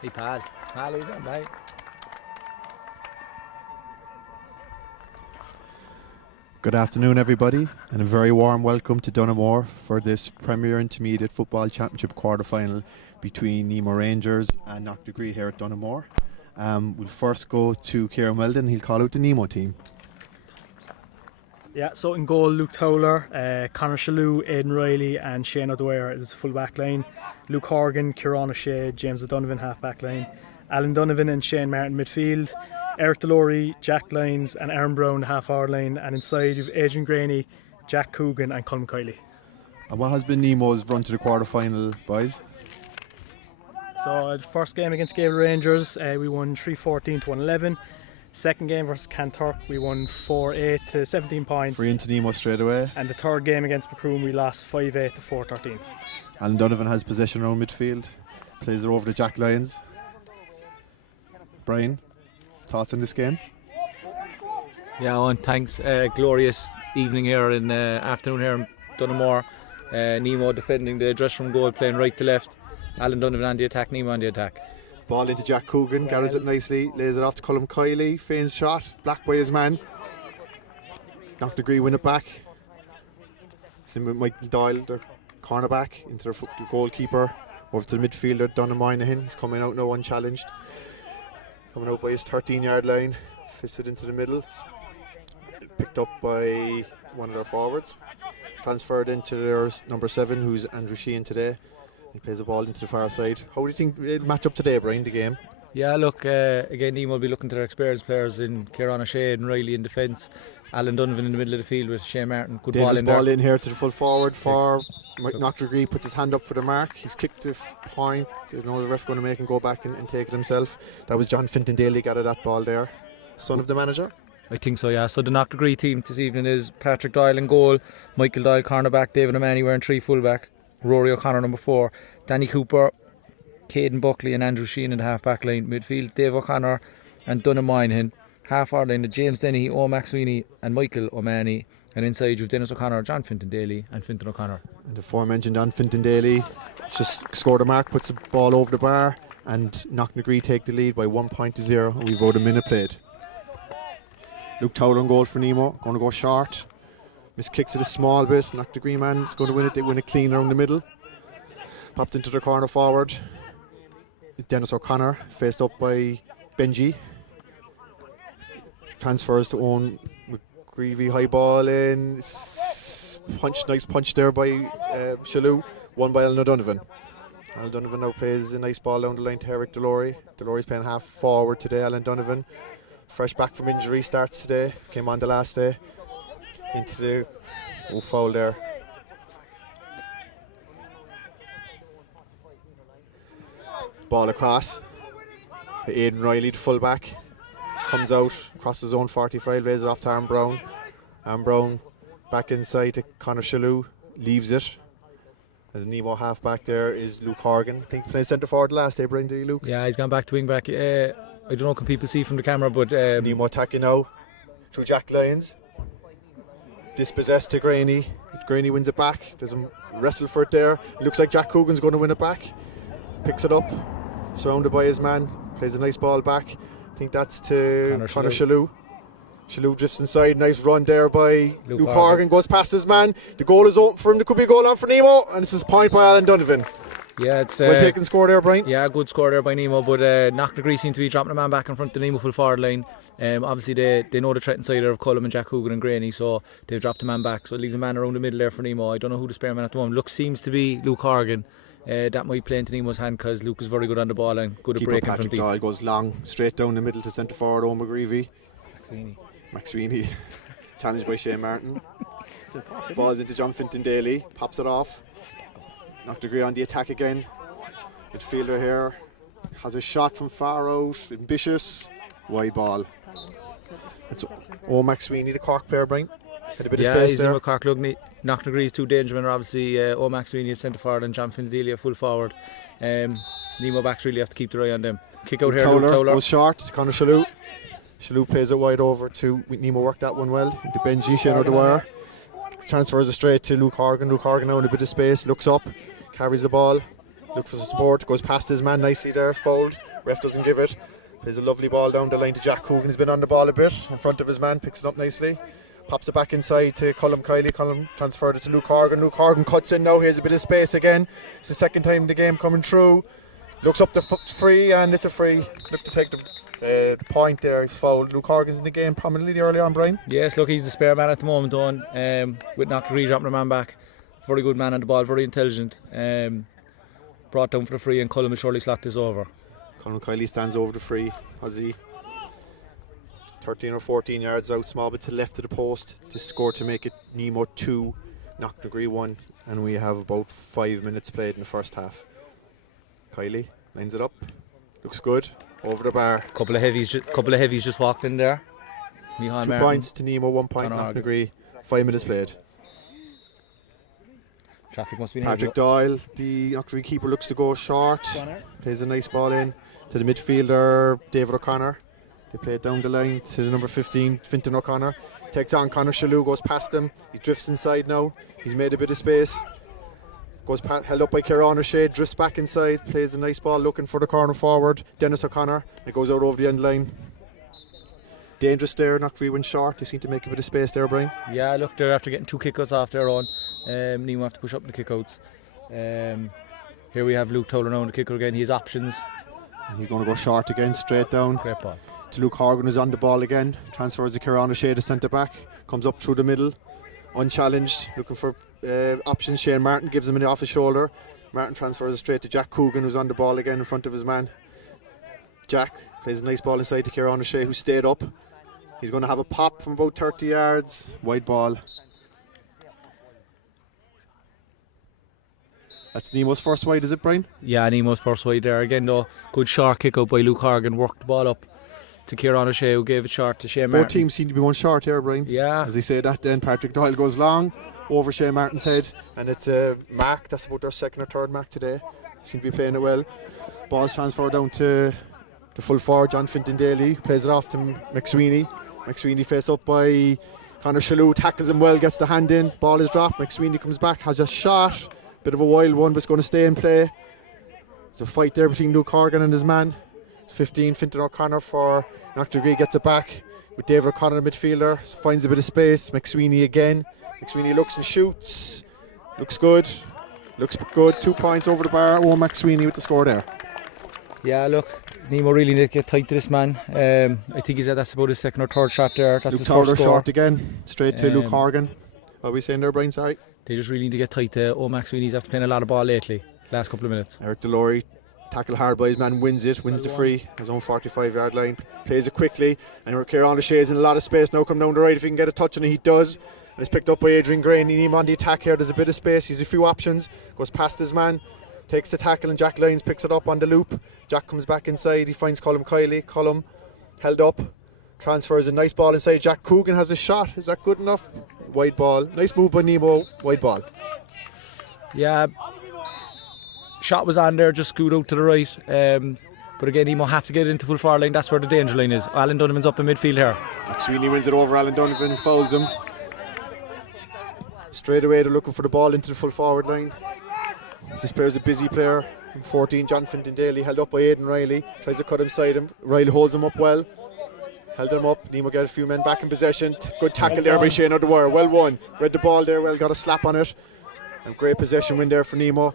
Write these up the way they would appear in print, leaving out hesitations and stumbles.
Hey pal, how you doing, mate? Good afternoon, everybody, and a very warm welcome to Donoughmore for this Premier Intermediate Football Championship quarter-final between Nemo Rangers and Knocknagree here at Donoughmore. We'll first go to Kieran Weldon. He'll call out the Nemo team. Yeah, so in goal, Luke Towler, Conor Shalhoub, Aidan Riley and Shane O'Dwyer is full back line. Luke Horgan, Kieran O'Shea, James O'Donovan half back line. Alan Donovan and Shane Martin midfield. Eric Delory, Jack Lyons and Aaron Brown half hour line, and inside you've Adrian Graney, Jack Coogan and Colm Kiley. And what has been Nemo's run to the quarter-final, boys? So the first game against Gable Rangers, we won 3-14 to 1-11. Second game versus Canturk, we won 4-8 to 17 points. Free into Nemo straight away. And the third game against Macroom, we lost 5-8 to 4-13. Alan Donovan has possession around midfield. Plays it over to Jack Lyons. Brian, thoughts on this game? Yeah, Owen, thanks. Glorious evening here in afternoon here in Donoughmore. Nemo defending the dressing room goal, playing right to left. Alan Donovan on the attack, Nemo on the attack. Ball into Jack Coogan, gathers it nicely, lays it off to Colm Kiley, feigns shot, black by his man. Knocknagree win it back. Same with Michael Doyle, the cornerback, into the goalkeeper, over to the midfielder, Donoughmore. He's coming out now unchallenged. Coming out by his 13-yard line, fisted into the middle. Picked up by one of their forwards. Transferred into their number 7, who's Andrew Sheehan today. He plays the ball into the far side. How do you think it'll match up today, Brian, the game? Yeah, look, again, Nemo will be looking to their experienced players in Kieran O'Shea and Riley in defence. Alan Donovan in the middle of the field with Shane Martin. Good ball in there. Ball in here to the full forward for Knocknagree. Puts his hand up for the mark. He's kicked the point. You know the ref's going to make him go back and take it himself. That was John Finton Daly got at that ball there. Son of the manager? I think so, yeah. So the Knocknagree team this evening is Patrick Doyle in goal, Michael Doyle cornerback, David O'Mahony wearing 3 fullback, Rory O'Connor number 4, Danny Cooper, Caden Buckley and Andrew Sheehan in the half back line. Midfield, Dave O'Connor and Donoughmore. Half hour line, James Denny, O'Mac Sweeney and Michael O'Mahony. And inside you've Dennis O'Connor, John Finton Daly and Finton O'Connor. And the aforementioned John Finton Daly just scored a mark, puts the ball over the bar, and Knocknagree take the lead by 1-0. We've about a minute played. Luke Towler on goal for Nemo, going to go short. Miskicks it a small bit. Knocknagree man is going to win it. They win it clean around the middle. Popped into the corner forward. Dennis O'Connor faced up by Benji. Transfers to Owen McGreevy, high ball in. Nice punch there by Shalhoub. Won by Alan O'Donovan. Alan Donovan now plays a nice ball down the line to Eric Delory. Delory's playing half forward today. Alan Donovan, fresh back from injury, starts today. Came on the last day. Into the foul there. Ball across. Aidan Riley, the full back, comes out, crosses zone 45, lays it off to Aaron Brown. Aaron Brown back inside to Conor Shalhoub, leaves it. And the Nemo half back there is Luke Horgan. I think playing centre forward last day, Brian, did you, Luke? Yeah, he's gone back to wing back. I don't know, can people see from the camera, but Nemo attacking now through Jack Lyons. Dispossessed to Graney. Graney wins it back. There's a wrestle for it there. It looks like Jack Coogan's going to win it back. Picks it up, surrounded by his man. Plays a nice ball back. I think that's to Conor Shalhoub. Shalhoub drifts inside. Nice run there by Luke Horgan. Goes past his man. The goal is open for him. There could be a goal on for Nemo. And this is a point by Alan Donovan. Yeah, it's well taken score there, Brian. Yeah, good score there by Nemo. But Knocknagree seem to be dropping a man back in front of the Nemo full forward line. Obviously they know the threat inside there of Colm and Jack Coogan and Graney, so they've dropped a man back. So it leaves a man around the middle there for Nemo. I don't know who the spare man at the moment. Seems to be Luke Horgan. That might play into Nemo's hand because Luke is very good on the ball and good at breaking from deep. Patrick Doyle goes long, straight down the middle to centre forward, Owen McGreevy. Max Sweeney. Challenged by Shane Martin. Ball's into John Finton Daly, pops it off. Knocknagree on the attack again. Midfielder here has a shot from far out, ambitious, wide ball. It's Max Sweeney, the Cork player, Brian. Had a bit of space he's there. in with Cork. Look, Knocknagree's 2 danger men are obviously Max Sweeney at centre forward and John Finton Daly at full forward. Nemo backs really have to keep their eye on them. Kick out here, Luke Towler. Goes short, Conor Shalhoub. Shalhoub plays it wide over to Nemo, worked that one well. To Benji, Shane O'Dwyer. Transfers it straight to Luke Horgan. Luke Horgan now in a bit of space, looks up, carries the ball, looks for some support, goes past his man nicely there, fouled. Ref doesn't give it. Plays a lovely ball down the line to Jack Coogan. He's been on the ball a bit in front of his man, picks it up nicely. Pops it back inside to Colm Kiley. Colm transferred it to Luke Horgan. Luke Horgan cuts in now. Here's a bit of space again. It's the second time the game coming through. Looks up the free, and it's a free. Look to take the point there. He's fouled. Luke Horgan's in the game prominently early on, Brian. Yes, look, he's the spare man at the moment, Owen. With Knocknagree dropping the man back. Very good man on the ball, very intelligent. Brought down for the free, and Colm will surely slot this over. Colm Kiley stands over the free. Ozzy 13 or 14 yards out, small bit to the left of the post to score to make it Nemo 2, Knocknagree 1, and we have about 5 minutes played in the first half. Kiley lines it up, looks good, over the bar. Couple of heavies just walked in there. 2 points to Nemo, 1 point Knocknagree, 5 minutes played. Traffic must be Patrick Doyle, the Knocknagree keeper, looks to go short, plays a nice ball in to the midfielder David O'Connor. They play it down the line to the number 15, Fintan O'Connor. Takes on Conor Shalhoub, goes past him. He drifts inside now. He's made a bit of space. Goes held up by Kieran O'Shea, drifts back inside, plays a nice ball looking for the corner forward. Dennis O'Connor. It goes out over the end line. Dangerous there, Knocknagree went short. They seem to make a bit of space there, Brian. Yeah, look, they're after getting 2 kickouts off their own. Nemo have to push up the kickouts. Here we have Luke Towler now on the kicker again. He has options. He's going to go short again, straight down. Great ball. To Luke Horgan, who's on the ball again. Transfers to Kieran O'Shea, the centre back. Comes up through the middle, unchallenged, looking for options. Shane Martin gives him an off his shoulder. Martin transfers it straight to Jack Coogan, who's on the ball again in front of his man. Jack plays a nice ball inside to Kieran O'Shea, who stayed up. He's going to have a pop from about 30 yards. Wide ball. That's Nemo's first wide, is it, Brian? Yeah, Nemo's first wide there. Again, though, good short kick out by Luke Horgan. Worked the ball up to Kieran O'Shea, who gave it short to Shane Martin. Both teams seem to be going short here, Brian. Yeah. As they say that, then Patrick Doyle goes long over Shane Martin's head, and it's a mark. That's about their second or third mark today. Seem to be playing it well. Ball's transferred down to the full forward, John Fintan Daly. Plays it off to McSweeney. McSweeney face up by Conor Shalhoub, tackles him well, gets the hand in. Ball is dropped. McSweeney comes back, has a shot. Bit of a wild one, but it's going to stay in play. There's a fight there between Luke Horgan and his man. It's 15, Fintan O'Connor for Knocknagree, gets it back with David O'Connor, the midfielder. Finds a bit of space. McSweeney again. McSweeney looks and shoots. Looks good. 2 points over the bar. Oh, McSweeney with the score there. Yeah, look, Nemo really need to get tight to this man. I think he said that's about his second or third shot there. That's Luke his Towler first score. short again. Straight to Luke Horgan. What are we saying there, Brian? Sorry. They just really need to get tight to Sweeney's after playing a lot of ball lately, last couple of minutes. Eric Delory, tackle hard by his man, wins the free, his own 45-yard line, plays it quickly, and Kieran O'Shea is in a lot of space now, come down the right if he can get a touch on it, he does. And it's picked up by Adrian Gray, and Nemo on the attack here, there's a bit of space, he's a few options, goes past his man, takes the tackle, and Jack Lyons picks it up on the loop. Jack comes back inside, he finds Colm Kiley, Colm held up, transfers a nice ball inside. Jack Coogan has a shot, is that good enough? Wide ball, nice move by Nemo, wide ball. Yeah, shot was on there, just screwed out to the right. But again, Nemo have to get into full forward line, that's where the danger line is. Alan Donovan's up in midfield here. McSweeney wins it over Alan Donovan, fouls him. Straight away they're looking for the ball into the full forward line. This player's a busy player. 14, John Fintan Daly, held up by Aidan Riley, tries to cut inside him. Riley holds him up well. Held him up. Nemo get a few men back in possession. Good tackle there by Shane O'Dwyer. Well won. Read the ball there well. Got a slap on it. And great possession win there for Nemo.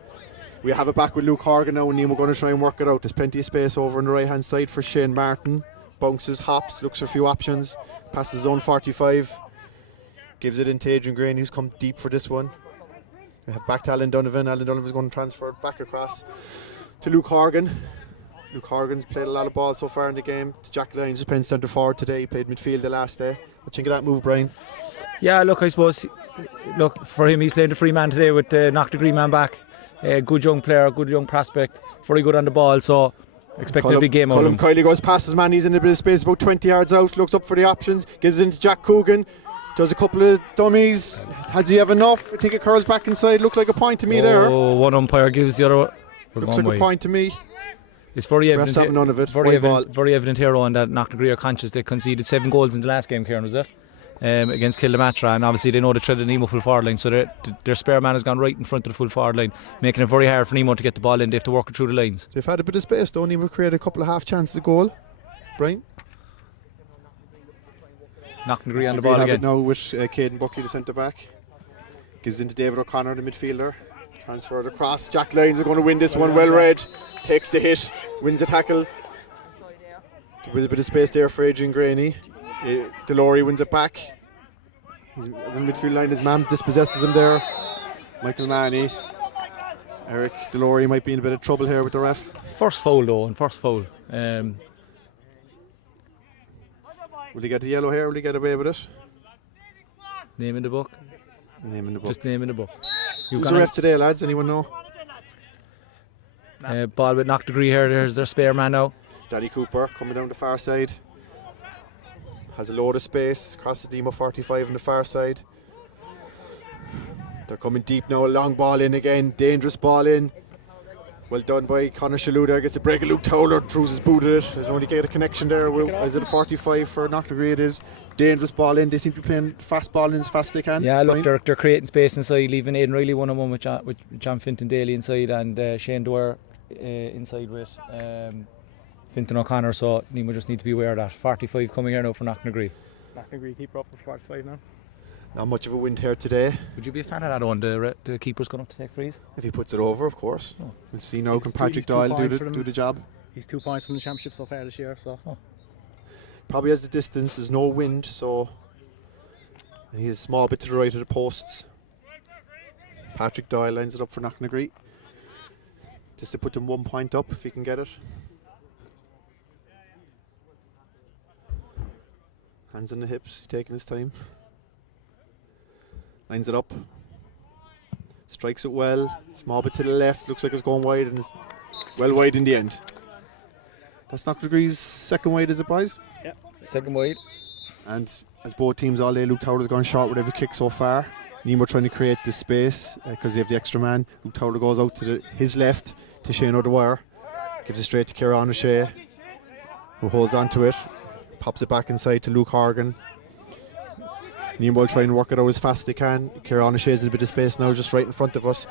We have it back with Luke Horgan now, and Nemo going to try and work it out. There's plenty of space over on the right hand side for Shane Martin. Bounces, hops, looks for a few options. Passes zone 45. Gives it into Adrian Green, who's come deep for this one. We have back to Alan Donovan. Alan Donovan's going to transfer it back across to Luke Horgan. Luke Horgan's played a lot of balls so far in the game. To Jack Lyons, just playing centre forward today. He played midfield the last day. What do you think of that move, Brian? Yeah, look, I suppose, for him, he's playing the free man today with the Knocknagree man back. Good young player, good young prospect, very good on the ball, so expect a big game out of him. Kiley goes past his man, he's in a bit of space, about 20 yards out, looks up for the options, gives it into Jack Coogan, does a couple of dummies. Has he have enough? I think it curls back inside. Looked like a point to me there. Oh, one umpire gives the other. Looks like a point to me. It's very Refs evident. having none of it. Very White ball. very evident here on that Knocknagree are conscious. They conceded 7 goals in the last game, Kieran, was it? Against Killamatra, and obviously they know they treaded Nemo full forward line, so their spare man has gone right in front of the full forward line, making it very hard for Nemo to get the ball in. They have to work it through the lines. They've had a bit of space though. Nemo created a couple of half chances of goal. Brian? Knocknagree on the ball have again. it now with Caden Buckley, the centre back. Gives it into David O'Connor, the midfielder. Transferred across. Jack Lyons are going to win this one. Well read. Takes the hit. Wins the tackle. With a bit of space there for Adrian Graney. Delory wins it back. He's in the midfield line. His man dispossesses him there. Michael Manny. Eric Delory might be in a bit of trouble here with the ref. First foul though, and first foul. Will he get the yellow here? Will he get away with it? Name in the book. Name in the book. Just name in the book. Who's the ref today, lads? Anyone know? Ball with Knocknagree here. There's their spare man now. Danny Cooper coming down the far side. Has a load of space. Crosses Nemo 45 on the far side. They're coming deep now. A long ball in again. Dangerous ball in. Well done by Conor Shalou there. Gets a break. Luke Towler throws his boot at it. I don't really get a connection there. Is it a 45 for Knocknagree? It is. Dangerous ball in. They seem to be playing fast ball in as fast as they can. Yeah, look, they're creating space inside, leaving Aidan Riley 1-on-1 with John Finton Daly inside, and Shane Dwyer inside with Finton O'Connor. So Nemo just need to be aware of that. 45 coming here now for Knocknagree. Knocknagree keeper up for 45 now. Not much of a wind here today. Would you be a fan of that one? The keeper's going up to take freeze? If he puts it over, of course. Oh. We'll see now. He's Can two- Patrick he's 2 Doyle points for them. do the job? He's 2 points from the championship so far this year. So Probably has the distance. There's no wind, so. And he's a small bit to the right of the posts. Patrick Doyle lines it up for Knocknagree. Just to put them 1 point up if he can get it. Hands on the hips, he's taking his time. Lines it up. Strikes it well. Small bit to the left. Looks like it's going wide and it's well wide in the end. That's Knocknagree's second wide, is it, boys? yeah, Second wide. And as both teams all day, Luke Towler's gone short with every kick so far. Nemo trying to create this space because they have the extra man. Luke Towler goes out to his left to Shane O'Dwyer. Gives it straight to Kieran O'Shea, who holds on to it. Pops it back inside to Luke Horgan. Nemo will try and work it out as fast as they can. Kieran O'Shea's in a bit of space now, just right in front of us.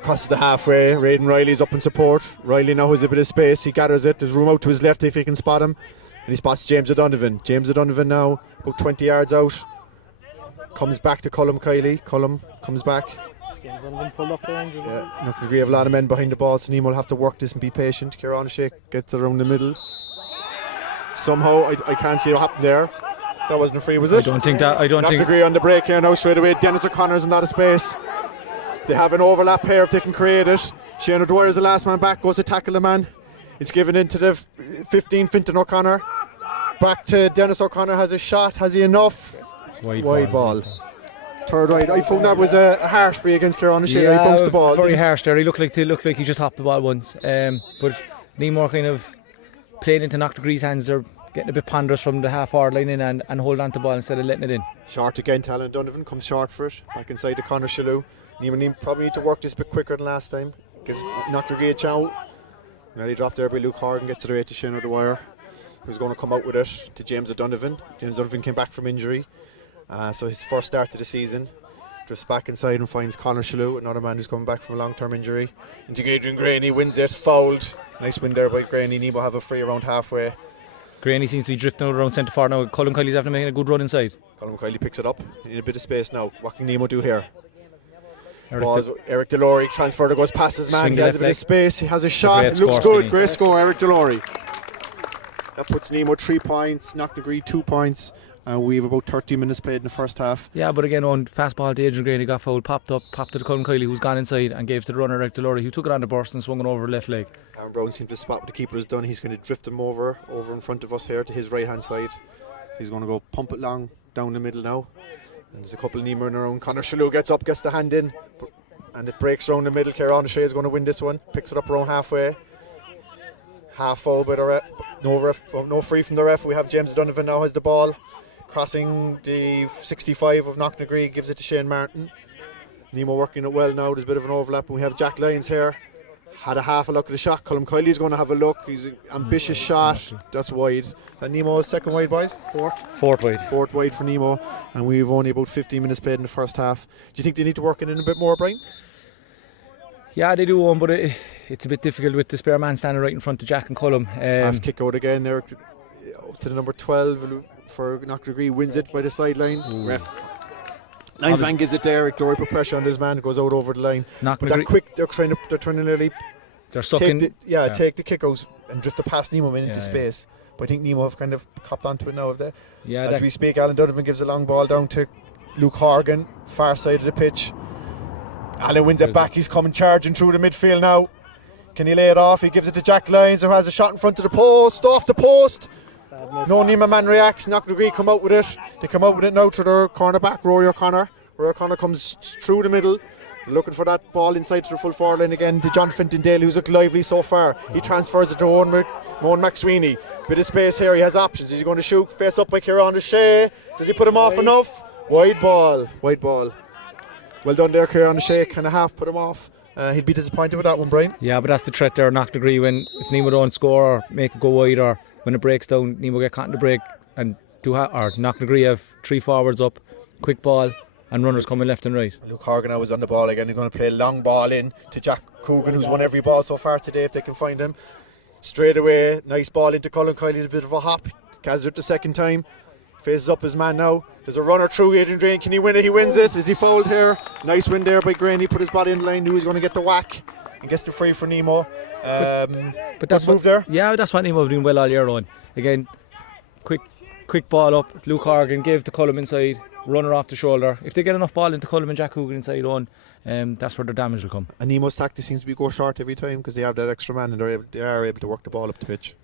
Crosses the halfway. Raiden Riley's up in support. Riley now has a bit of space. He gathers it. There's room out to his left if he can spot him. And he spots James O'Donovan. James O'Donovan now about 20 yards out. Comes back to Cullum Kiley. Cullum comes back. James Donovan pulled up there. Yeah, Knocknagree have a lot of men behind the ball, so Nemo will have to work this and be patient. Kieran O'Shea gets around the middle. Somehow, I can't see what happened there. That wasn't a free, was it? I don't think. Knocknagree on the break here now straight away. Dennis O'Connor's in a lot of space. They have an overlap here if they can create it. Shane O'Dwyer is the last man back, goes to tackle the man. It's given into the 15, Finton O'Connor. Back to Dennis O'Connor, has a shot. Has he enough? Wide ball. Third right. I found that was a harsh free against Kieran O'Shea. Yeah, he bounced the ball. very harsh there. He looked like he just hopped the ball once. But Nemo kind of played into Knocknagree's hands. They're getting a bit ponderous from the half-hour line in and hold on to the ball instead of letting it in. Short again, Alan Donovan comes short for it. Back inside to Conor Shalou. Nemo probably need to work this a bit quicker than last time. Gives Knocknagree a chow. Nearly dropped there by Luke Horgan, gets it away to Shane O'Dwyer, who's going to come out with it to James O'Donovan. James O'Donovan came back from injury, so his first start to the season. Drifts back inside and finds Conor Shalou, another man who's coming back from a long-term injury. Into Adrian Graney, wins it, fouled. Nice win there by Graney. Nemo have a free around halfway. Graney seems to be drifting out around centre forward now. Colin Kiley's after making a good run inside. Colin Kiley picks it up in a bit of space now. What can Nemo do here? Eric Eric Delory transfer goes past his man. Swing He the has a left bit leg. of space. He has a shot. great It looks score, good. Skinny. Great score, Eric Delory. That puts Nemo 3 points. Knocknagree 2 points. And we have about 30 minutes played in the first half. Yeah, but again, on fastball to Adrian Graney, got fouled, popped to the Colin Kiley, who's gone inside and gave to the runner Eric Delory, who took it on the burst and swung it over the left leg. Aaron Brown seems to spot what the keeper has done. He's going to drift him over in front of us here to his right hand side. So he's going to go pump it long down the middle now. And there's a couple of Nemo in around. Conor Shalou gets up, gets the hand in, and it breaks around the middle. Kieran O'Shea is going to win this one. Picks it up around halfway. Half foul by the ref. No free from the ref. We have James Donovan now has the ball. Crossing the 65 of Knocknagree, gives it to Shane Martin. Nemo working it well now. There's a bit of an overlap, and we have Jack Lyons here. had a half a look at the shot. Colm Kiley's going to have a look. He's an ambitious shot. That's wide. Is that Nemo's second wide, boys? Fourth wide. Fourth wide for Nemo. And we've only about 15 minutes played in the first half. Do you think they need to work it in a bit more, Brian? Yeah, they do, but it's a bit difficult with the spare man standing right in front of Jack and Colm. Fast kick out again there up to the number 12 for Knocknagree. Wins it by the sideline. Ref. Linesman gives it there. Dory put pressure on this man. Goes out over the line. But that quick, they're trying to nearly take the kick out and drift the past Nemo into space. But I think Nemo have kind of copped onto it now, have they? Yeah. As we speak, Alan Donovan gives a long ball down to Luke Horgan, far side of the pitch. Alan wins it back. He's coming charging through the midfield now. Can he lay it off? He gives it to Jack Lyons, who has a shot in front of the post. Off the post. No Nemo man reacts. Knocknagree come out with it. They come out with it now to their cornerback, Rory O'Connor. Rory O'Connor comes through the middle, looking for that ball inside to the full forward line again to John Fintondale, who's looked lively so far. He transfers it to Owen McSweeney. Bit of space here. He has options. Is he going to shoot? Face up by Kieran O'Shea. Does he put him off enough? Wide ball. Well done there, Kieran O'Shea. Kind of half put him off. He'd be disappointed with that one, Brian. Yeah, but that's the threat there, Knocknagree. When if Nemo don't score or make it go wide, or when it breaks down, Nemo get caught in the break, and Knocknagree have 3 forwards up, quick ball, and runners coming left and right. Luke Horgan was on the ball again. He's going to play a long ball in to Jack Coogan, who's won every ball so far today, if they can find him. Straight away, nice ball into Colin Kiley, a bit of a hop. Catches it the second time. Faces up his man now. There's a runner through Adrian Drain. Can he win it? He wins it. Is he fouled here? Nice win there by Graney. Put his body in the line. Knew he was going to get the whack and gets the free for Nemo. But that's move there. Yeah, that's what Nemo have doing well all year on. Again, quick ball up. Luke Horgan gave to Colm inside. Runner off the shoulder. If they get enough ball into Colm and Jack Coogan inside on, that's where their damage will come. And Nemo's tactic seems to be go short every time because they have that extra man and they are able to work the ball up the pitch.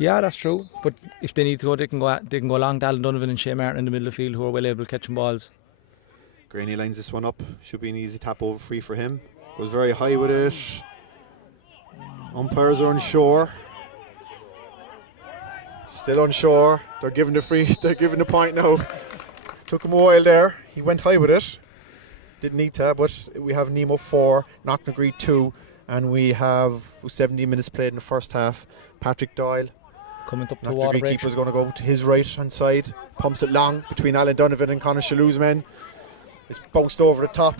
Yeah, that's true. But if they need to go, they can go along to Alan Donovan and Shea Martin in the middle of the field, who are well able to catching balls. Graney lines this one up. Should be an easy tap over free for him. Goes very high with it. Umpires are unsure. Still unsure. They're giving the free. They're giving the point now. Took him a while there. He went high with it. Didn't need to, but we have Nemo 4, Knocknagree 2, and we have 17 minutes played in the first half. Patrick Doyle coming up to the water break. Keeper's going to go to his right hand side, pumps it long between Alan Donovan and Conor Shalhoub's men. It's bounced over the top,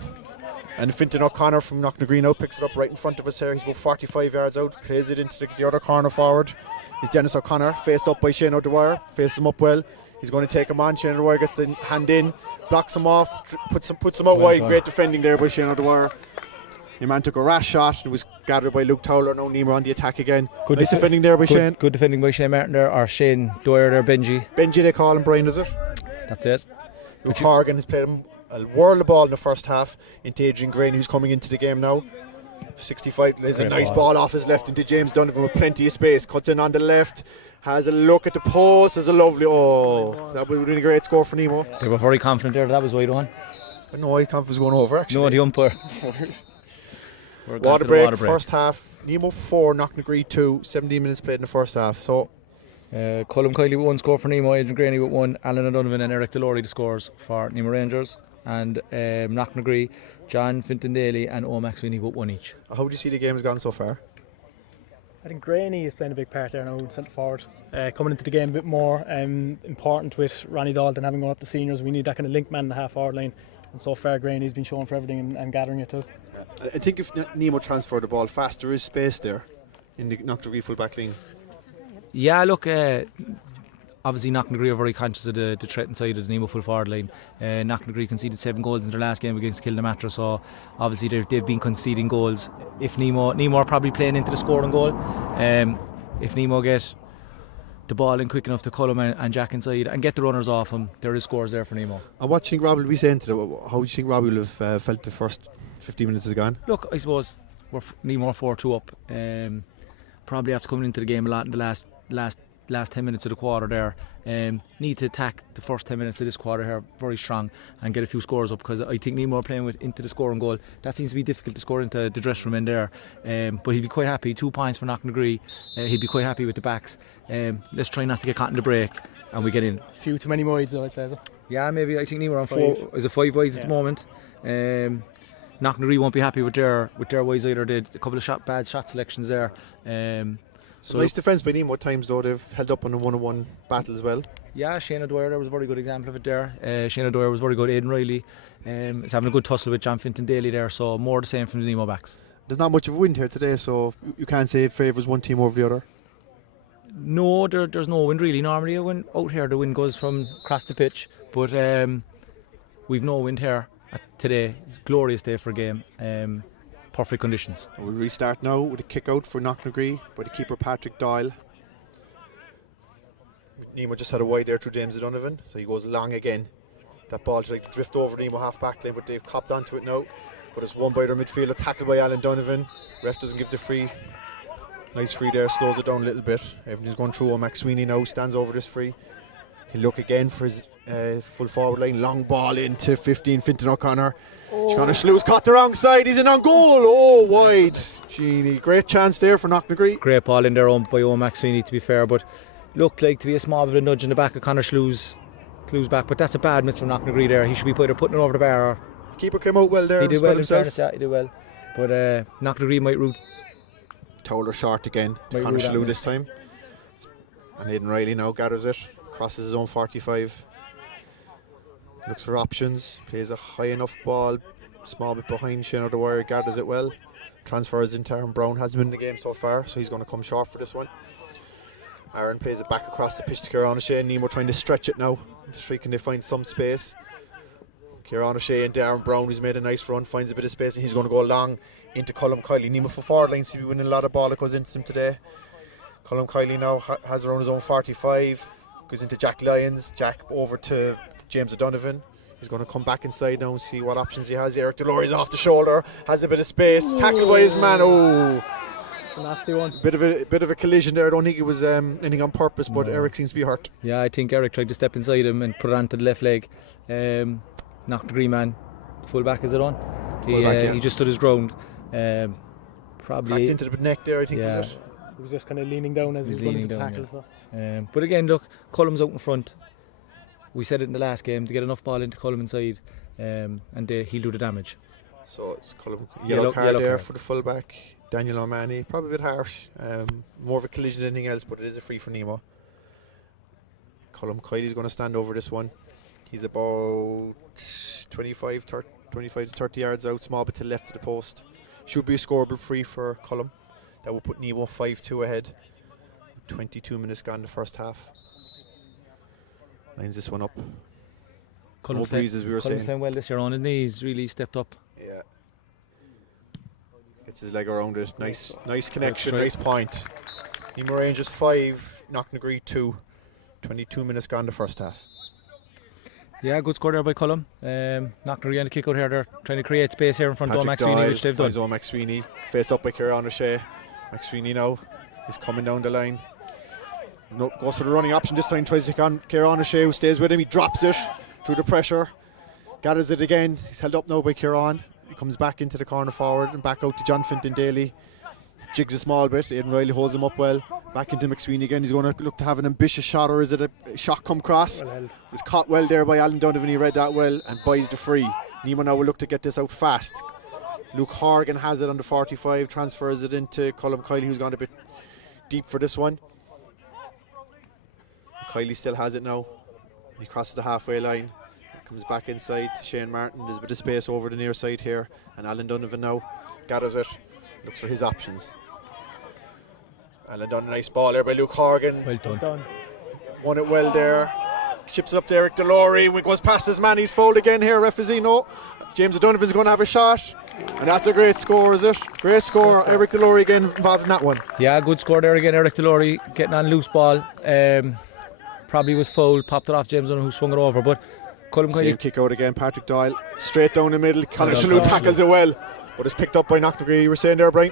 and Fintan O'Connor from Knocknagree now picks it up right in front of us here. He's about 45 yards out, plays it into the other corner forward. It's Dennis O'Connor, faced up by Shane O'Dwyer, faces him up well. He's going to take him on. Shane O'Dwyer gets the hand in, blocks him off, puts him out wide. Great defending there by Shane O'Dwyer. Your man took a rash shot. It was gathered by Luke Towler. Now Nemo on the attack again. Nice defending there by Shane. Good defending by Shane Martin there, or Shane Dwyer there, Benji. Benji they call him, Brian, is it? That's it. Luke Horgan has played him a whirl of ball in the first half into Adrian Graney, who's coming into the game now. 65. There's a nice ball off his left into James Donovan with plenty of space. Cuts in on the left. Has a look at the post. There's a lovely. That would have been a great score for Nemo. They were very confident there that was wide on. But no, I confident was going over actually. No, the umpire. Water break, first half. Nemo 4, Knocknagree 2. 17 minutes played in the first half. So, Colm Kiley with 1 score for Nemo, Adrian Graney with 1, Alan O'Donovan and Eric Delory the scores for Nemo Rangers, and Knocknagree, John Fintondale and Owen McSweeney with 1 each. How do you see the game has gone so far? I think Graney is playing a big part there now, centre forward. Coming into the game a bit more important with Ronnie Dalton having gone up to seniors. We need that kind of link man in the half forward line. And so far, Graney's been showing for everything and gathering it too. I think if Nemo transferred the ball fast, there is space there in the Knocknagree full back line. Yeah, look, obviously Knocknagree are very conscious of the threat inside of the Nemo full forward line. Knocknagree conceded 7 goals in their last game against Kilnamatra, so obviously they've been conceding goals. If Nemo are probably playing into the scoring goal. If Nemo get the ball in quick enough to Colm and Jack inside and get the runners off him, there is scores there for Nemo. And what do you think Robbie will be saying today? How do you think Robbie will have felt the first 15 minutes has gone? Look, I suppose we're Nemo 4-2 up. Probably after coming into the game a lot in the last 10 minutes of the quarter there. Need to attack the first 10 minutes of this quarter here very strong and get a few scores up, because I think Nemo are playing into the scoring goal. That seems to be difficult to score into the dressing room in there. But he'd be quite happy. 2 points for Knocknagree. He'd be quite happy with the backs. Let's try not to get caught in the break and we get in. Few too many wides though, I'd say. Yeah, maybe. I think Nemo are on 4. Is it 5 wides at the moment. Knocknagree won't be happy with their wise either. They did a couple of bad shot selections there. So nice defence by Nemo at times though. They've held up on a 1-on-1 battle as well. Yeah, Shane O'Dwyer, there was a very good example of it there. Shane O'Dwyer was very good. Aidan Riley is having a good tussle with John Fintan Daly there, so more the same from the Nemo backs. There's not much of a wind here today, so you can't say it favours one team over the other. No, there's no wind really. Normally when out here the wind goes from across the pitch, but we've no wind here today. Glorious day for a game. Perfect conditions. We'll restart now with a kick out for Knocknagree by the keeper Patrick Doyle. Nemo just had a wide there through James O'Donovan, so he goes long again. That ball tried to drift over Nemo half back lane, but they've copped onto it now. But it's won by their midfielder, tackled by Alan Donovan. Ref doesn't give the free. Nice free there, slows it down a little bit. Everything's going through. McSweeney now stands over this free. He'll look again for his full forward line. Long ball into 15, Fintan O'Connor. Connor Slew's caught the wrong side. He's in on goal. Oh, wide. Genie, great chance there for Knocknagree. Great ball in there by Owen McSweeney, to be fair, but looked like to be a small bit of a nudge in the back of Connor Slew's back. But that's a bad miss from Knocknagree there. He should be either putting it over the bar or. Keeper came out well there. He did well in fairness, yeah, he did well. But Knocknagree might root. Towler short again to Connor Slew this time. And Aidan Riley now gathers it. Crosses his own 45. Looks for options. Plays a high enough ball. Small bit behind Shane O'Dwyer. Gathers it well. Transfers into Aaron Brown. Hasn't been in the game so far, so he's going to come short for this one. Aaron plays it back across the pitch to Kieran O'Shea. Nemo trying to stretch it now. Can they find some space? Kieran O'Shea into Aaron Brown, who's made a nice run, finds a bit of space, and he's going to go long into Colm Kiley. Nemo for forward line, seems to be winning a lot of ball that goes into him today. Colm Kiley now has around his own 45, goes into Jack Lyons. Jack over to James O'Donovan. He's going to come back inside now and see what options he has. Eric Delory's off the shoulder, has a bit of space, tackled by his man. Oh, nasty one. Bit of a collision there. I don't think it was anything on purpose, but Eric seems to be hurt. Yeah, I think Eric tried to step inside him and put it onto the left leg. Knocknagree man, full back is it on? He just stood his ground. Probably backed into the neck there, I think. Yeah. Was it? He was just kind of leaning down as he was running to tackle. Yeah. So. But again, look, Cullum's out in front. We said it in the last game to get enough ball into Cullum inside, and he'll do the damage. So it's Cullum yellow card for the full back. Daniel O'Mahony, probably a bit harsh. More of a collision than anything else, but it is a free for Nemo. Colm Kiley's going to stand over this one. He's about 25 to 30 yards out, small bit to the left of the post. Should be a scoreable free for Colm. That will put Nemo 5-2 ahead. 22 minutes gone in the first half. Lines this one up. No breeze, as we were saying. Cullum's playing well this year on, and he's really stepped up. Yeah. Gets his leg around it. Nice connection, nice point. Nemo Rangers 5, Knocknagree 2. 22 minutes gone in the first half. Yeah, good score there by Cullum. Knocknagree on the kick out here. They're trying to create space here in front of McSweeney, which they've done. McSweeney faced up by Kieran O'Shea. McSweeney now is coming down the line. No, goes for the running option this time, tries to take on Kieran O'Shea, who stays with him. He drops it through the pressure, gathers it again. He's held up now by Kieran. He comes back into the corner forward and back out to John Fintan Daly. Jigs a small bit. Aidan Riley holds him up well. Back into McSweeney again. He's going to look to have an ambitious shot, or is it a shot come cross? It's caught well there by Alan Donovan. He read that well and buys the free. Nemo now will look to get this out fast. Luke Horgan has it on the 45, transfers it into Colm Kiley, who's gone a bit deep for this one. Kiley still has it now. He crosses the halfway line. Comes back inside to Shane Martin. There's a bit of space over the near side here. And Alan Donovan now gathers it. Looks for his options. Alan done a nice ball there by Luke Horgan. Well done. Won it well there. Chips it up to Eric Delory. When it goes past his man, he's fouled again here. Referee, no. James O'Donovan's going to have a shot. And that's a great score, is it? Great score. Eric Delory again involved in that one. Yeah, good score there again. Eric Delory getting on loose ball. Probably was fouled, popped it off James O'Donnell, who swung it over. But Colm Kiley. Same kick out again. Patrick Doyle straight down the middle. Colin Shalhoub tackles it well, but it's picked up by Knocknagree. You were saying there, Brian?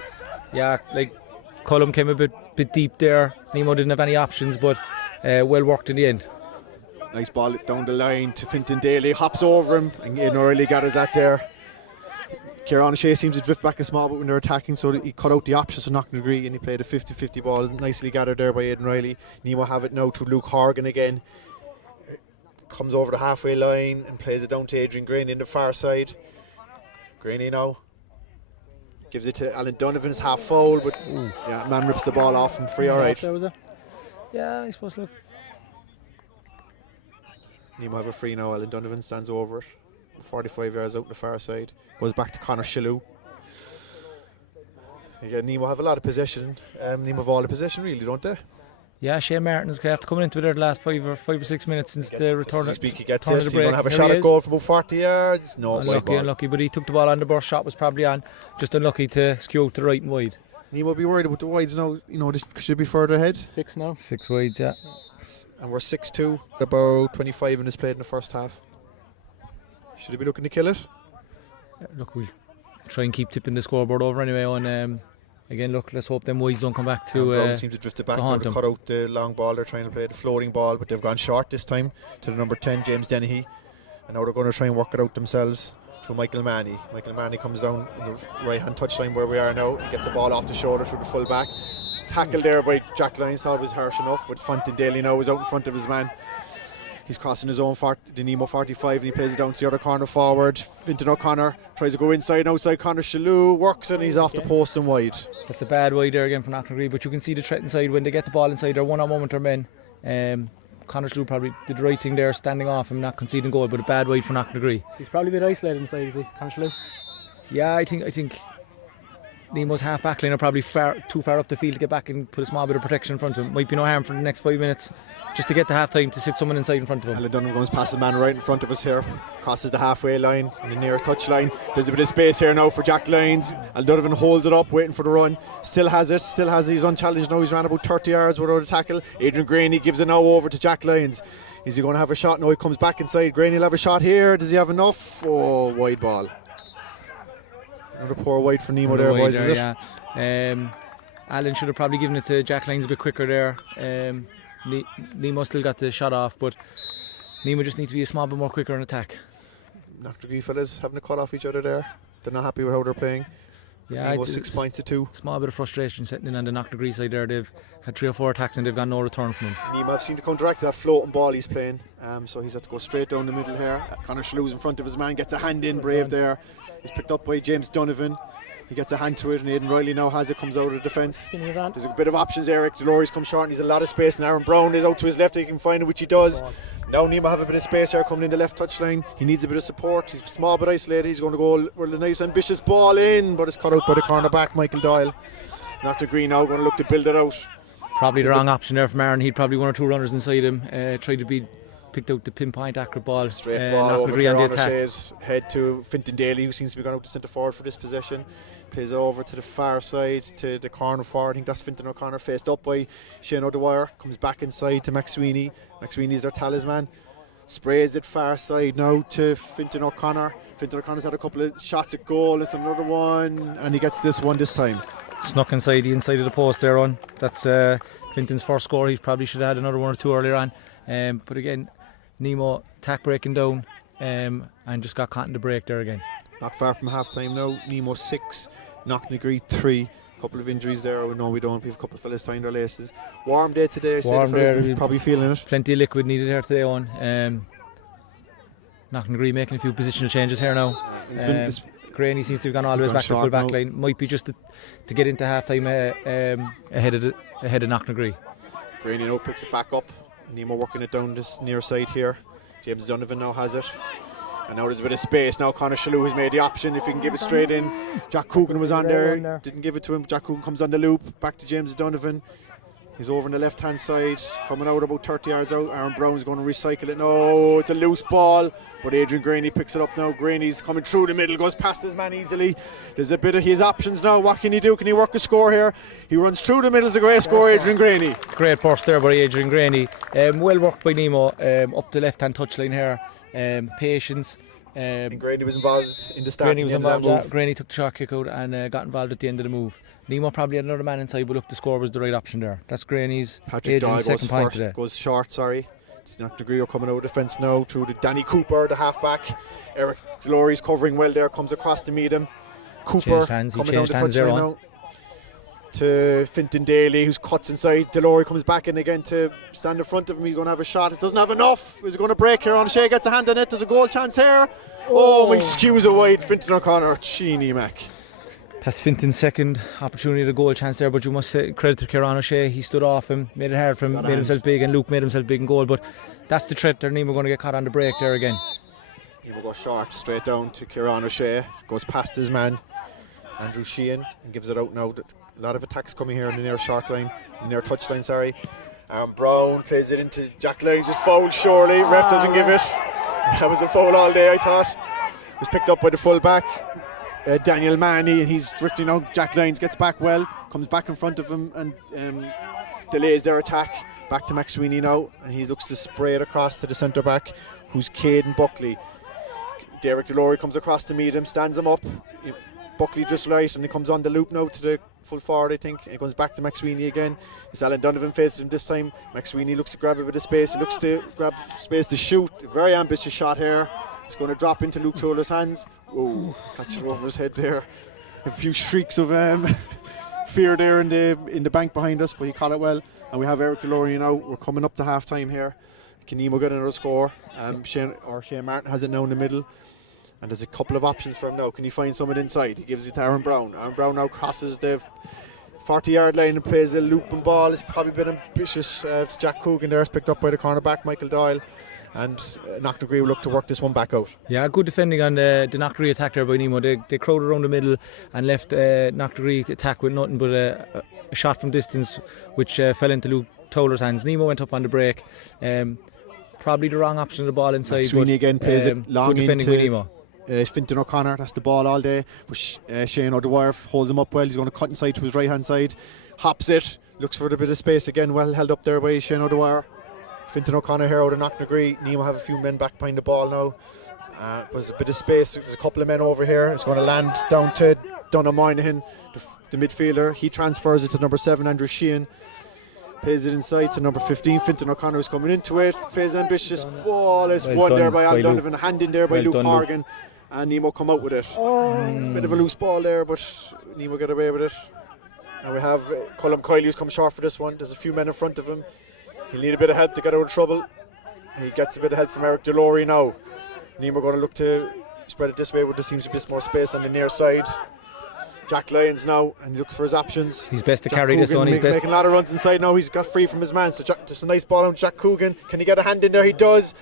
Yeah, like Colm came a bit deep there. Nemo didn't have any options, but well worked in the end. Nice ball down the line to Fintan Daly. Hops over him, and Aidan Riley gathers that there. Kieran O'Shea seems to drift back a small bit when they're attacking, so he cut out the options of Knocknagree and he played a 50-50 ball. Nicely gathered there by Aidan Riley. Nemo have it now to Luke Horgan again. Comes over the halfway line and plays it down to Adrian Graney in the far side. Graney now Gives it to Alan Donovan. It's half foul, but yeah, man rips the ball off and free. All right. There was it. Yeah, I suppose. Look, Nemo have a free now. Alan Donovan stands over it. 45 yards out on the far side. Goes back to Conor Shalhoub. Again, Nemo have a lot of possession. Nemo have all the possession, really, don't they? yeah, Shane Martin's after coming into it there the last 5 or 6 minutes since the return. He gets return it. of the He's going to break. have a Here shot he at is. goal for about 40 yards. No, wide ball. Unlucky, but he took the ball on the burst. Shot was probably on. Just unlucky to skew out to the right and wide. Nemo be worried about the wides now. You know, they should be further ahead. 6 now. 6 wides, yeah. And we're 6-2. About 25 minutes played in the first half. Should he be looking to kill it? Look, we'll try and keep tipping the scoreboard over anyway. On again, look, let's hope them wides don't come back to. Brown seem to drift it back. to Now haunt they them. cut out the long ball. They're trying to play the floating ball, but they've gone short this time to the number 10, James Dennehy. And now they're going to try and work it out themselves through Michael Manny. Michael Manny comes down in the right-hand touchline where we are now and gets the ball off the shoulder through the full back. Tackled there by Jack Lyons. Thought it was harsh enough, but Fontaine Daly now is out in front of his man. He's crossing his own the Nemo 45 and he plays it down to the other corner forward. Fintan O'Connor tries to go inside and outside. Conor Shalhoub works and he's off the post and wide. That's a bad wide there again for Knocknagree, but you can see the threat inside when they get the ball inside. They're one-on-one with their men. Conor Shalhoub probably did the right thing there, standing off and not conceding goal, but a bad wide for Knocknagree. He's probably a bit isolated inside, is he? Conor Shalhoub? Yeah, I think Nemo's half back line are probably too far up the field to get back and put a small bit of protection in front of him. Might be no harm for the next 5 minutes just to get the half time to sit someone inside in front of him. Alan Dunham goes past the man right in front of us here, crosses the halfway line on the near touch line. There's a bit of space here now for Jack Lyons. Alan Donovan holds it up, waiting for the run. Still has it. He's unchallenged now. He's ran about 30 yards without a tackle. Adrian Graney gives it now over to Jack Lyons. Is he going to have a shot? No, he comes back inside. Graney will have a shot here. Does he have enough? Oh, wide ball. Another poor wide for Nemo there, boys, is it? Yeah. Alan should have probably given it to Jack Lyons a bit quicker there. Nemo still got the shot off, but Nemo just need to be a small bit more quicker in attack. Knocknagree fellas having to cut off each other there. They're not happy with how they're playing. Yeah, Nemo it's 6 points to 2. Small bit of frustration setting in on the Knocknagree side there. They've had 3 or 4 attacks and they've got no return from him. Nemo have seen to counteract that floating ball he's playing, so he's had to go straight down the middle here. Conor Shalhoub's in front of his man, gets a hand in, brave there. He's picked up by James Donovan. He gets a hand to it and Aidan Riley now has it, comes out of the defence. There's a bit of options. Eric Delory's come short and he's a lot of space, and Aaron Brown is out to his left. He can find it, which he does. Now Nemo have a bit of space here coming in the left touchline. He needs a bit of support. He's small but isolated. He's going to go with a nice ambitious ball in, but it's cut out by the cornerback Michael Doyle. Knocknagree now going to look to build it out. Probably the wrong option there from Aaron. He'd probably 1 or 2 runners inside him. Tried to picked out the pinpoint accurate ball. Straight ball over Knocknagree on the Kieran attack. O'Shea's head to Fintan Daly, who seems to be going out to centre forward for this possession. Plays it over to the far side to the corner forward. I think that's Fintan O'Connor, faced up by Shane O'Dwyer. Comes back inside to McSweeney. McSweeney's their talisman. Sprays it far side now to Fintan O'Connor. Fintan O'Connor's had a couple of shots at goal. It's another one, and he gets this one this time. Snuck inside the inside of the post there on. That's Fintan's first score. He probably should have had another 1 or 2 earlier on. But again, Nemo attack breaking down and just got caught in the break there again. Not far from half time now. Nemo 6, Knocknagree 3. Couple of injuries there. No, we don't. We have a couple of fellas tying their laces. Warm day today. Warm day. Probably feeling it. Plenty of liquid needed here today on. Knocknagree making a few positional changes here now. Graney seems to have gone all the way back to the full back line. Might be just to get into half time ahead of Knocknagree. Graney now picks it back up. Nemo working it down this near side here. James Donovan now has it. And now there's a bit of space. Now Conor Shalhoub has made the option if he can give it straight in. Jack Coogan was on there. Didn't give it to him. Jack Coogan comes on the loop. Back to James Donovan. He's over on the left hand side. Coming out about 30 yards out. Aaron Brown's going to recycle it. No, it's a loose ball. But Adrian Graney picks it up now. Graney's coming through the middle. Goes past his man easily. There's a bit of his options now. What can he do? Can he work a score here? He runs through the middle. It's a great score, Adrian Graney. Great burst there by Adrian Graney. Well worked by Nemo up the left hand touchline here. Patience. Graney was involved in the start. Graney was involved. Graney took the shot kick out and got involved at the end of the move. Nemo probably had another man inside, but look, the score was the right option there. That's Graney's Patrick Doyle second goes point first, today. goes short, sorry. Knocknagree are coming out of defence now through to Danny Cooper, the halfback. Eric Delory's covering well there, comes across to meet him. Cooper coming down the touchline now to Fintan Daly, who's cuts inside. Delory comes back in again to stand in front of him. He's going to have a shot. It doesn't have enough. Is it going to break here? O'Shea gets a hand on it. There's a goal chance here. Oh, my skews it wide. Fintan O'Connor. Cheeny Mac. That's Finton's second opportunity at a goal chance there, but you must say credit to Kieran O'Shea. He stood off him, made it hard for him, made himself big, and Luke made himself big in goal. But that's the threat there. Nemo going to get caught on the break there again. He will go short, straight down to Kieran O'Shea. Goes past his man, Andrew Sheehan, and gives it out now. A lot of attacks coming here in the near short line, the near touch line, sorry. Brown plays it into Jack Lyons, just fouled surely. Ref doesn't give it. That was a foul all day, I thought. It was picked up by the full back, Daniel Manny, and he's drifting out. Jack Lyons gets back well, comes back in front of him and delays their attack. Back to McSweeney now, and he looks to spray it across to the centre back, who's Caden Buckley. Derek Delory comes across to meet him, stands him up. Buckley just right, and he comes on the loop now to the full forward, I think. And it goes back to McSweeney again. As Alan Donovan faces him this time, McSweeney looks to grab a bit of space. He looks to grab space to shoot. A very ambitious shot here. It's going to drop into Luke Toller's hands. Whoa, catch it over his head there. A few shrieks of fear there in the bank behind us, but he caught it well. And we have Eric Delory now. We're coming up to half time here. Can Nemo get another score? Shane Martin has it now in the middle. And there's a couple of options for him now. Can he find someone inside? He gives it to Aaron Brown. Aaron Brown now crosses the 40-yard line and plays a looping ball. It's probably been ambitious to Jack Coogan there. It's picked up by the cornerback, Michael Doyle. And Knocknagree will look to work this one back out. Yeah, good defending on the Knocknagree attack there by Nemo. They crowded around the middle and left Knocknagree to attack with nothing but a shot from distance, which fell into Luke Toller's hands. Nemo went up on the break. Probably the wrong option of the ball inside. Sweeney again plays it long good defending into by Nemo. Fintan O'Connor, that's the ball all day. But Shane O'Dwyer holds him up well. He's going to cut inside to his right hand side, hops it, looks for the bit of space again. Well held up there by Shane O'Dwyer. Fintan O'Connor here out of Knocknagree. Nemo have a few men back behind the ball now. There's a bit of space. There's a couple of men over here. It's going to land down to Donoughmore, the midfielder. He transfers it to number 7, Andrew Sheehan. Plays it inside to number 15, Fintan O'Connor, is coming into it. Plays an ambitious ball. It's won there by Al Donovan. A hand in there by Luke Horgan. And Nemo come out with it. Bit of a loose ball there, but Nemo get away with it. And we have Colm Kiley who's come short for this one. There's a few men in front of him. He'll need a bit of help to get out of trouble. He gets a bit of help from Eric Delory now. Nemo going to look to spread it this way, but there seems to be a bit more space on the near side. Jack Lyons now, and he looks for his options. He's best to Jack carry Coogan this one. He's best. Making a lot of runs inside now. He's got free from his man. So just a nice ball on Jack Coogan. Can he get a hand in there? He does.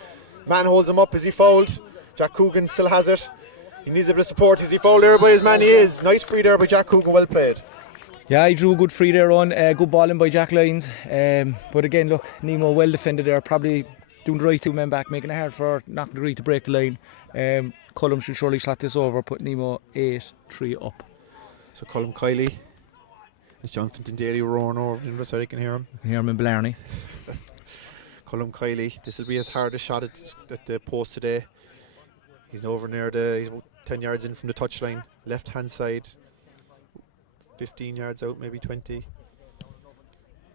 Man holds him up. Is he fouled? Jack Coogan still has it. He needs a bit of support. Is he fouled there by his man? He is. Nice free there by Jack Coogan. Well played. Yeah, he drew a good free there on. Good ball in by Jack Lyons. But again, look, Nemo well defended there. Probably doing the right 2 men back, making it hard for Knocknagree to break the line. Colm should surely slot this over, put Nemo 8-3 up. So Colm Kiley. It's John Fintan Daly roaring over the other side. I can hear him. You can hear him in Blarney. Colm Kiley. This will be his hardest shot at the post today. He's over near he's about 10 yards in from the touchline. Left hand side. 15 yards out, maybe 20.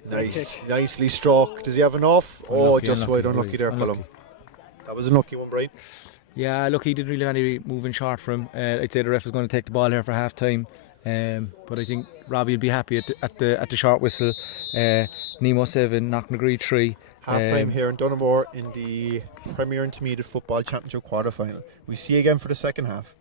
Nice. Nicely struck. Does he have enough? Unlucky, just wide unlucky there, Colm. That was an unlucky one, Brian. Yeah, look, he didn't really have any moving short for him. I'd say the ref was going to take the ball here for half time. But I think Robbie will be happy at the short whistle. Nemo 7, Knocknagree 3. Half time here in Donoughmore in the Premier Intermediate Football Championship quarter final. We see you again for the second half.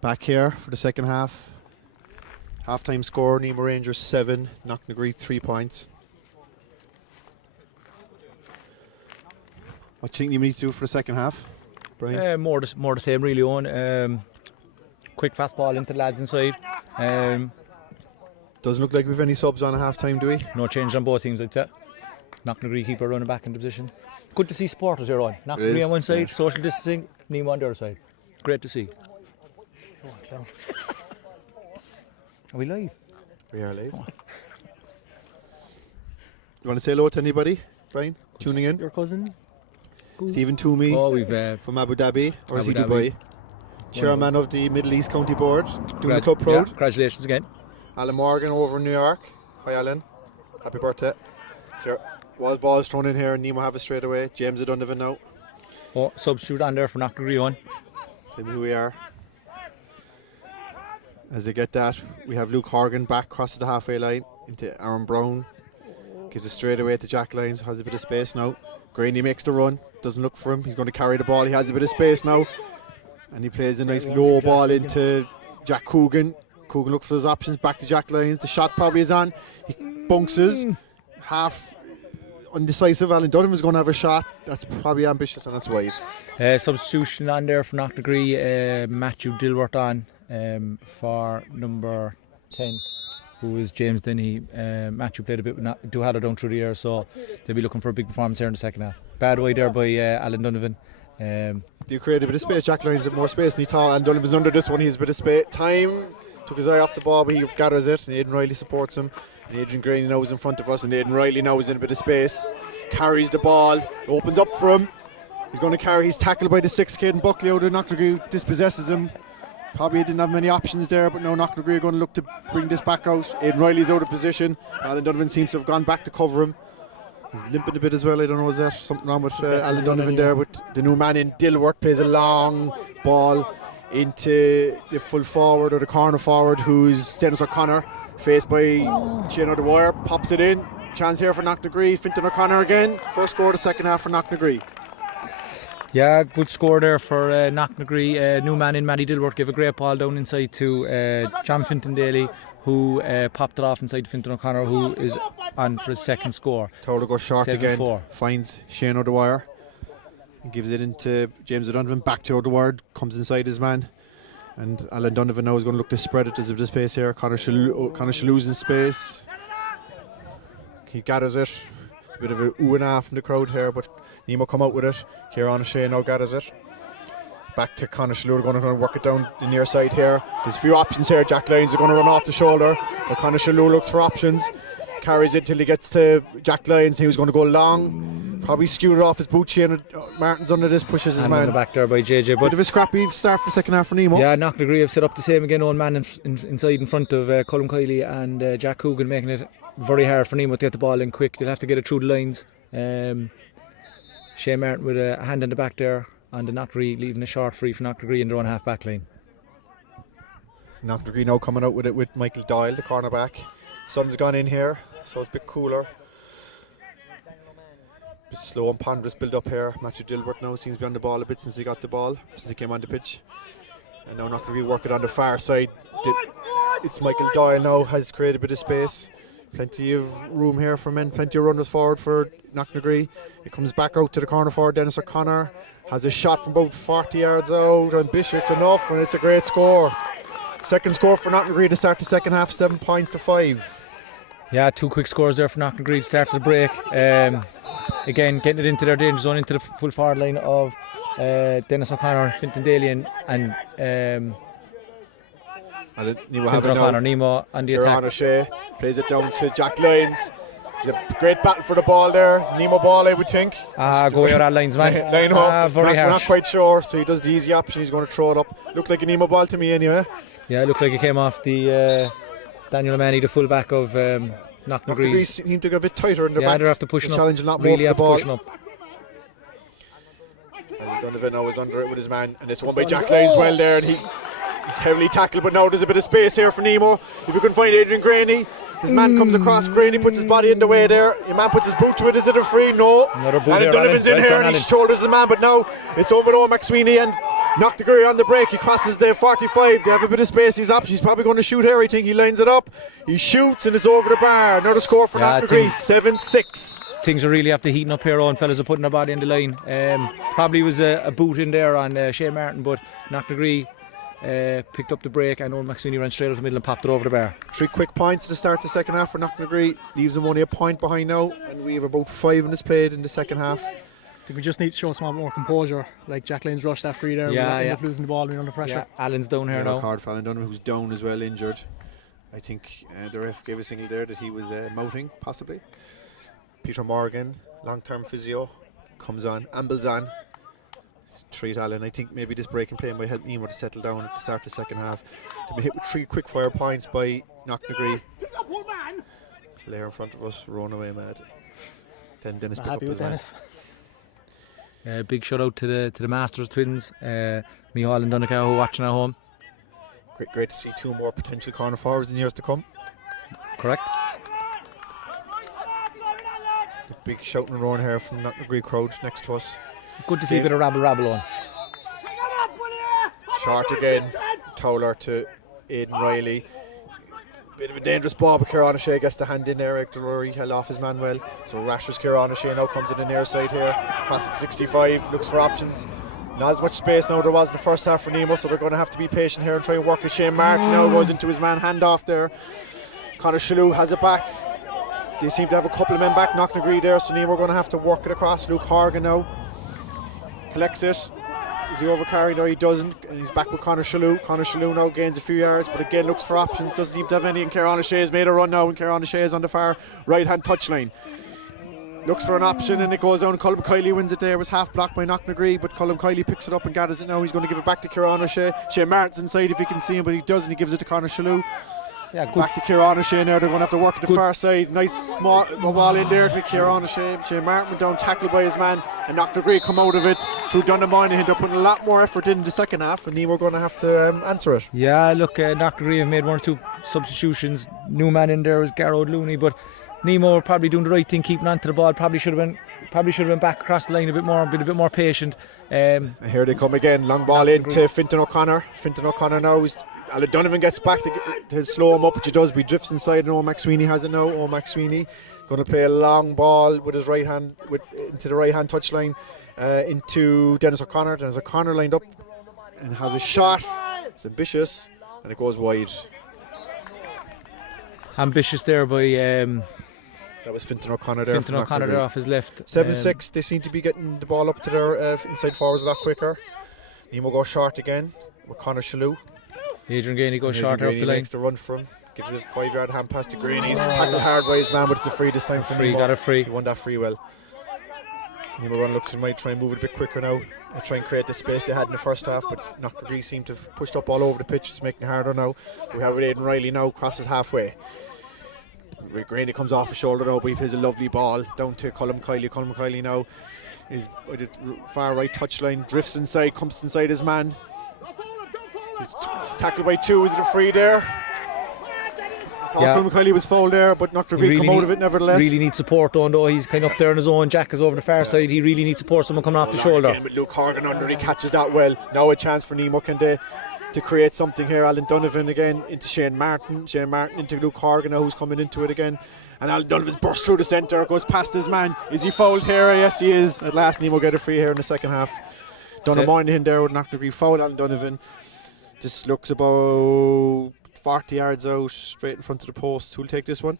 Back here for the second half. Half-time score, Nemo Rangers 7, Knocknagree 3 points. What do you think you need to do for the second half, Brian? More the same really, Owen. Quick fast ball into the lads inside. Doesn't look like we've any subs on at half-time, do we? No change on both teams, I'd say. Knocknagree keeper running back into position. Good to see supporters here on. Knocknagree on one side, social distancing, Nemo on the other side. Great to see. Are we live? We are live. You want to say hello to anybody, Brian? Tuning in? Your cousin? Stephen Toomey We've from Abu Dhabi, or is he Abu Dhabi. Dubai? Chairman of the Middle East County Board, doing the club proud. Congratulations again. Alan Morgan over in New York. Hi Alan, happy birthday. Here, was balls thrown in here and Nemo have it straight away. James O'Donovan now. Substitute on there for Knocknagree on. Tell me who we are. As they get that, we have Luke Horgan back, crosses the halfway line into Aaron Brown. Gives it straight away to Jack Lyons, has a bit of space now. Graney makes the run, doesn't look for him. He's going to carry the ball, he has a bit of space now. And he plays a nice low ball into Jack Coogan. Coogan looks for his options, back to Jack Lyons. The shot probably is on. He bounces, half undecisive. Alan Donovan's going to have a shot. That's probably ambitious and that's wide. Substitution on there for Knocknagree. Matthew Dilworth on for number 10, who is James Denny. Matthew played a bit with Duhallow down through the year, so they'll be looking for a big performance here in the second half. Bad way there by Alan Donovan. Do create a bit of space. Jack Lyons has more space and he thought, and Donovan's under this one. He has a bit of space. Time, took his eye off the ball, but he gathers it, and Aidan Riley supports him. And Adrian Graney now is in front of us, and Aidan Riley now is in a bit of space. Carries the ball, opens up for him. He's going to carry, he's tackled by the 6th kid, and Buckley out of Knocknagree dispossesses him. Probably didn't have many options there, but now Knocknagree are going to look to bring this back out. Aidan Riley's out of position. Alan Donovan seems to have gone back to cover him. He's limping a bit as well. I don't know, is that something wrong with Alan Donovan there? But the new man in Dilworth plays a long ball into the full forward or the corner forward, who's Dennis O'Connor, faced by Shane O'Dwyer. Pops it in. Chance here for Knocknagree. Fintan O'Connor again. First score of the second half for Knocknagree. Yeah, good score there for Knocknagree. New man in Matty Dilworth gave a great ball down inside to John Fintan Daly, who popped it off inside to Fintan O'Connor, who is on for his second score. Total goes short 7-4. again. Finds Shane O'Dwyer and gives it into James O'Donovan. Back to O'Dwyer, comes inside his man. And Alan Donovan now is going to look to spread it. There's a bit of space here. Conor Shalhoub's in space. He gathers it. A bit of a ooh and ah from the crowd here, but Nemo come out with it. Kieran O'Shea now gathers it. Back to Conor Shalhoub, going to work it down the near side here. There's a few options here. Jack Lyons are going to run off the shoulder, but Conor Shalhoub looks for options. Carries it till he gets to Jack Lyons. He was going to go long. Probably skewed it off his boot chain. Martin's under this, pushes his man. In the back there by JJ. Bit of a scrappy start for the second half for Nemo. Yeah, Knocknagree have set up the same again. Own man inside in front of Colm Kiley and Jack Coogan, making it very hard for Nemo to get the ball in quick. They'll have to get it through the lines. Shane Martin with a hand in the back there on the Knocknagree, leaving a short free for Knocknagree in their own half back line. Knocknagree now coming out with it with Michael Doyle, the cornerback. Sun's gone in here, so it's a bit cooler. Bit slow and ponderous build up here. Matthew Dilworth now seems to be on the ball a bit since he got the ball, since he came on the pitch. And now Knocknagree working on the far side. It's Michael Doyle now, has created a bit of space. Plenty of room here for men, plenty of runners forward for Knocknagree. It comes back out to the corner forward. Dennis O'Connor has a shot from about 40 yards out, ambitious enough, and it's a great score. Second score for Knocknagree to start the second half, 7 points to 5. Yeah, 2 quick scores there for Knocknagree to start the break. Again, getting it into their danger zone, into the full forward line of Dennis O'Connor, Fintan Daly and Nemo have it now. O'Connor, Nemo on the Kieran attack. O'Shea plays it down to Jack Lyons. It's a great battle for the ball there. Nemo ball, I would think. Go out our lines, man. Line up. Very we're not harsh. quite sure, so he does the easy option. He's going to throw it up. Looked like a Nemo ball to me anyway. Yeah, it looked like it came off the Daniel O'Mahony, the full back of Knocknagree Knocknagree's. seem to get a bit tighter in their Yeah, backs. they're after pushing up. Challenge a lot Really more for the after ball. pushing up. And Donovan now is under it with his man, and it's one by Jack Lyons well there, and he's heavily tackled, but now there's a bit of space here for Nemo. If you can find Adrian Graney, his man comes across. Graney puts his body in the way there. Your man puts his boot to it. Is it a free? No. Another boot And there, Donovan's in Alan. here Well and done, he shoulders his man, but now it's over to Owen McSweeney, and Knocknagree on the break, he crosses the 45, they have a bit of space, he's probably going to shoot here, I think he lines it up, he shoots and it's over the bar. Another score for Knocknagree, 7-6. Things are really after heating up here on. Fellas are putting their body in the line. Probably was a boot in there on Shane Martin, but Knocknagree picked up the break and Owen McSweeney ran straight out the middle and popped it over the bar. 3 quick points to start the second half for Knocknagree, leaves them only a point behind now, and we have about 5 minutes played in the second half. I think we just need to show some more composure. Like Jack Lane's rushed that free there. Yeah, we end up losing the ball, we're under pressure. Yeah, Alan's down here Yellow now. card for Alan Donovan, who's down as well, injured. I think the ref gave a signal there that he was mouthing, possibly. Peter Morgan, long-term physio, comes on, ambles on. Treat Alan. I think maybe this break and play might help Nemo to settle down at the start of the second half. To be hit with 3 quick fire points by Knocknagree. Player in front of us, run away mad. Then Dennis pick up his man. Big shout out to the Masters twins, Micheál and Donegal, who are watching at home. Great to see 2 more potential corner forwards in years to come. Correct. The big shouting and roaring here from Knocknagree crowd next to us. Good to see a bit of rabble on. Short again, Towler to Aidan Riley. Bit of a dangerous ball, but Kieran O'Shea gets the hand in there. Hector Rory held off his man well. So Rashers Kieran O'Shea now comes in the near side here. Passes 65, looks for options. Not as much space now there was in the first half for Nemo, so they're going to have to be patient here and try and work with Shane Martin. Now goes into his man, hand off there. Conor Shalhoub has it back. They seem to have a couple of men back. Knocknagree there, so Nemo are going to have to work it across. Luke Horgan now collects it. Is he overcarrying? No, he doesn't. And he's back with Conor Shalhoub. Conor Shalhoub now gains a few yards, but again looks for options. Doesn't seem to have any. And Kieran O'Shea has made a run now, and Kieran O'Shea is on the far right-hand touchline. Looks for an option, and it goes down. Colm Kiley wins it there. It was half blocked by Knocknagree, but Colm Kiley picks it up and gathers it now. He's going to give it back to Kieran O'Shea. Shane Martin's inside if he can see him, but he doesn't. He gives it to Conor Shalhoub. Yeah, good. Back to Kieran O'Shea now. They're going to have to work at the far side. Nice small ball in there to Kieran O'Shea. Shane Martin went down, tackled by his man, and Knocknagree come out of it through Donoughmore. They end up putting a lot more effort in the second half, and Nemo are going to have to answer it. Yeah, look, Knocknagree have made 1 or 2 substitutions. New man in there was Garrod Looney, but Nemo are probably doing the right thing, keeping on to the ball. Probably should have been back across the line a bit more, been a bit more patient. And here they come again. Long ball in to Fintan O'Connor. Fintan O'Connor now. Alan Donovan gets back to slow him up, which he does. But he drifts inside, and Owen McSweeney has it now. Owen McSweeney going to play a long ball with his right hand into the right hand touchline into Dennis O'Connor. Dennis O'Connor lined up and has a shot. It's ambitious, and it goes wide. Ambitious there by that was Fintan O'Connor there. Fintan O'Connor there off his left. 7-6. They seem to be getting the ball up to their inside forwards a lot quicker. Nemo goes short again with Conor Shalhoub. Adrian Gainey goes shorter up the line. Makes the run for him. Gives a 5-yard hand pass to Green. He's tackled hard by his man, but it's a free this time for Nemo. Got a free. He won that free well. Nemo going to look to might try and move it a bit quicker now and try and create the space they had in the first half, but Knocknagree seemed to have pushed up all over the pitch. It's making it harder now. We have Aidan Riley now, crosses halfway. Graney comes off his shoulder now, but he plays a lovely ball down to Colm Kiley. Colm Kiley now is at the far right touchline, drifts inside, comes inside his man. He's tackled by 2. Is it a free there? Colm Kiley was fouled there, but Knocknagree come out of it nevertheless. Really needs support though. He's kind of up there on his own. Jack is over the far side. He really needs support. Someone coming off the shoulder. Again, with Luke Horgan under, he catches that well. Now a chance for Nemo to create something here. Alan Donovan again into Shane Martin. Shane Martin into Luke Horgan now, who's coming into it again. And Alan Donovan's burst through the centre, goes past his man. Is he fouled here? Yes, he is. At last, Nemo get a free here in the second half. Donoughmore in there with Knocknagree foul. Alan Donovan just looks about 40 yards out, straight in front of the post. Who'll take this one?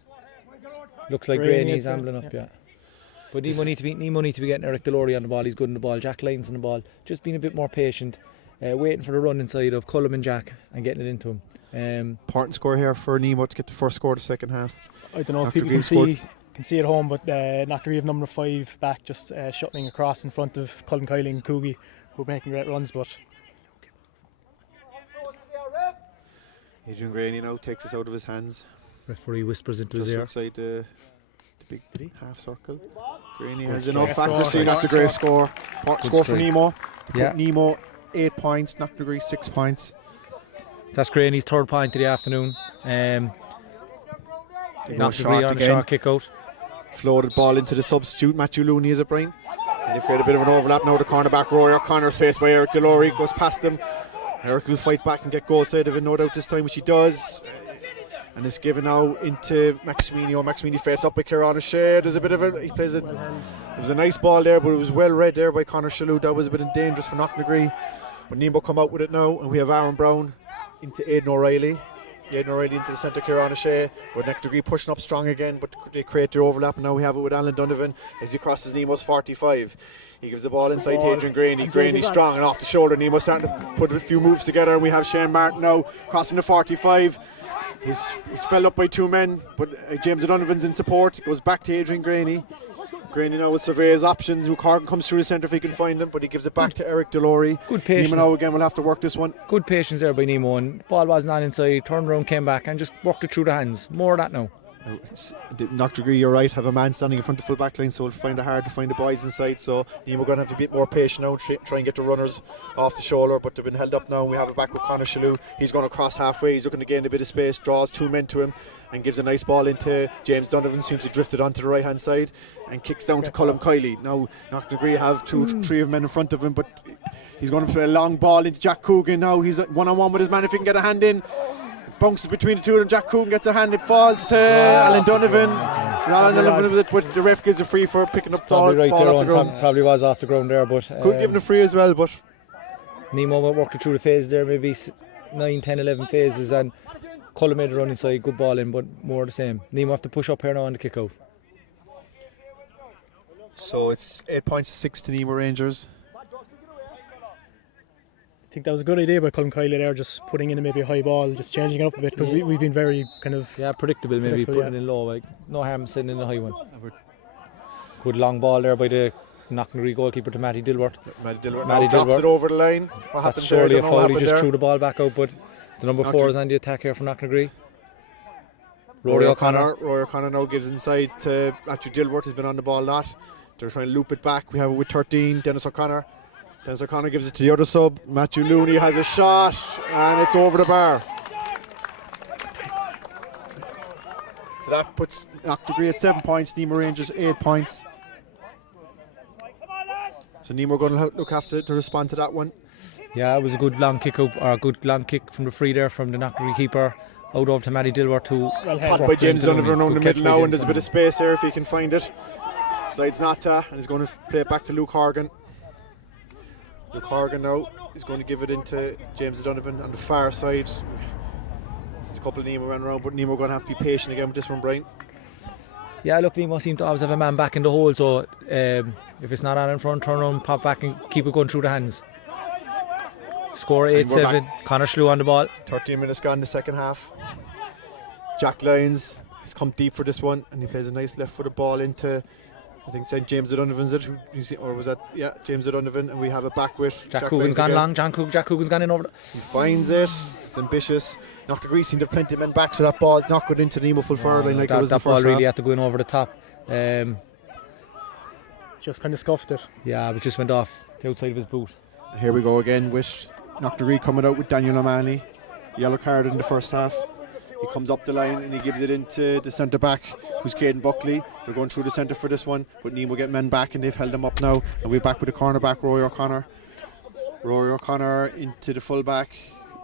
Looks like Graney's ambling up, yeah. But Nemo need to be getting Eric Delory on the ball. He's good on the ball. Jack Lyons on the ball. Just being a bit more patient. Waiting for the run inside of Cullum and Jack and getting it into him. Important score here for Nemo to get the first score of the second half. I don't know if people can see at home, but Knocknagree have number 5 back, just shuttling across in front of Colm Kiley and Coogie, who are making great runs. But Adrian Graney now takes this out of his hands. Referee whispers into his ear. Just outside the big half circle. Graney has enough accuracy. That's a great score. Score for Nemo. Yeah. Nemo 8 points, Knocknagree 6 points. That's Graney's 3rd point of the afternoon. Knocknagree on a short kick out. Floated ball into the substitute. Matthew Looney, is it, Brian? And they've created a bit of an overlap now. The cornerback Rory O'Connor's faced by Eric Delory, goes past him. Eric will fight back and get goal side of it, no doubt this time, which he does. And it's given now into McSweeney. McSweeney face up by Kieran O'Shea. There's a bit of a, he plays it. It was a nice ball there, but it was well read there by Conor Shalhoub. That was a bit dangerous for Knocknagree. But Nemo come out with it now, and we have Aaron Brown into Aidan O'Reilly. Aidan O'Reilly into the centre, Kieran O'Shea. But Knocknagree pushing up strong again, but they create their overlap, and now we have it with Alan Donovan as he crosses Nemo's 45. He gives the ball inside to Adrian Graney. Graney's strong and off the shoulder. Nemo starting to put a few moves together, and we have Shane Martin now crossing the 45. He's fell up by two men, but James O'Donovan's in support. It goes back to Adrian Graney. Graney now will survey his options. Cork comes through the centre if he can find him, but he gives it back to Eric Delory. Good patience. Nemo now again will have to work this one. Good patience there by Nemo, and ball wasn't on inside, turned around, came back and just worked it through the hands. More of that now. Knocknagree, you're right, have a man standing in front of the full back line, so it'll find it hard to find the boys inside. So Nemo going to have a bit more patience now, try and get the runners off the shoulder, but they've been held up now. We have it back with Conor Shalhoub. He's going to cross halfway, he's looking to gain a bit of space, draws two men to him and gives a nice ball into James Donovan. Seems to drift it onto the right hand side and kicks down to Colm Kiley. Now Knocknagree have three of men in front of him, but he's going to play a long ball into Jack Coogan. Now he's one on one with his man if he can get a hand in. Bounces between the two of them. Jack Coogan gets a hand. It falls to Alan Donovan. Alan Donovan with it, but the ref gives a free for picking up the ball off the ground. Probably was off the ground there, but could give him a free as well. But Nemo worked it through the phase there, maybe 9, 10, 11 phases, and Colm made a run inside. Good ball in, but more the same. Nemo have to push up here now on the kick out. So it's 8 points to 6 to Nemo Rangers. I think that was a good idea by Colm Kiley there, just putting in maybe a high ball, just changing it up a bit, because we've been very kind of predictable, maybe putting it in low, like no harm sitting in the high one. Good long ball there by the Knocknagree goalkeeper to Matty Dilworth. Matty Dilworth drops it over the line. What That's happened surely there? a foul. He just threw the ball back out, but the number 4 is on the attack here for Knocknagree. Rory O'Connor now gives inside to Matthew Dilworth. He's been on the ball a lot. They're trying to loop it back. We have it with 13, Dennis O'Connor. Dennis O'Connor gives it to the other sub. Matthew Looney has a shot and it's over the bar. So that puts Knocknagree at 7 points, Nemo Rangers 8 points. So Nemo going to look after to respond to that one. Yeah, it was a good long kick up, or a good long kick from the free there from the Knocknagree keeper out over to Matty Dilworth, who caught by James Donovan around the middle now, and there's a bit of space there if he can find it. Sides Nata, and he's going to play it back to Luke Horgan. Luke Horgan now is going to give it into James Donovan on the far side. There's a couple of Nemo ran around, but Nemo going to have to be patient again with this one, Brian. Yeah, look, Nemo seem to always have a man back in the hole, so if it's not on in front, turn around, pop back and keep it going through the hands. Score 8-7, Conor Shalhoub on the ball. 13 minutes gone in the second half. Jack Lyons has come deep for this one, and he plays a nice left-footed ball into, I think St. James O'Donovan's it, or was that, yeah, James O'Donovan, and we have it back with Jack Coogan's gone long, Jack Coogan's gone in over. He finds it, it's ambitious. Knocknagree seemed to have plenty of men back, so that ball's not good into Nemo full forward line like it was in the first half. That ball really had to go in over the top. Just kind of scuffed it. Yeah, but just went off the outside of his boot. And here we go again with Knocknagree coming out with Daniel O'Malley. Yellow card in the first half. He comes up the line and he gives it into the centre back, who's Caden Buckley. They're going through the centre for this one, but Nemo get men back and they've held them up now. And we're back with the cornerback, Rory O'Connor. Rory O'Connor into the fullback.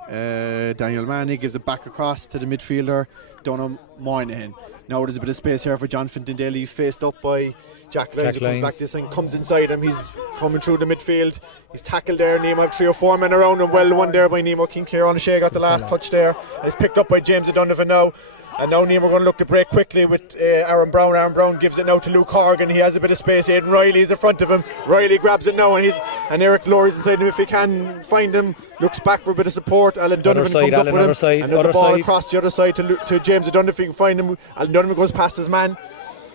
Daniel Manny gives it back across to the midfielder, Donoughmore. Now there's a bit of space here for John Fintindale. He's faced up by Jack Lyons, who comes back this and comes inside him. He's coming through the midfield. He's tackled there. Nemo have 3 or 4 men around him. Well won there by Nemo. Kieran O'Shea got the last touch there. And it's picked up by James O'Donovan now. And now Nemo going to look to break quickly with Aaron Brown. Aaron Brown gives it now to Luke Horgan. He has a bit of space. Aidan Riley's in front of him. Riley grabs it now, and Eric Lowry's inside him if he can find him. Looks back for a bit of support. Alan Donovan comes up with him. And there's a ball across the other side to James O'Donovan if he can find him. Alan Donovan goes past his man.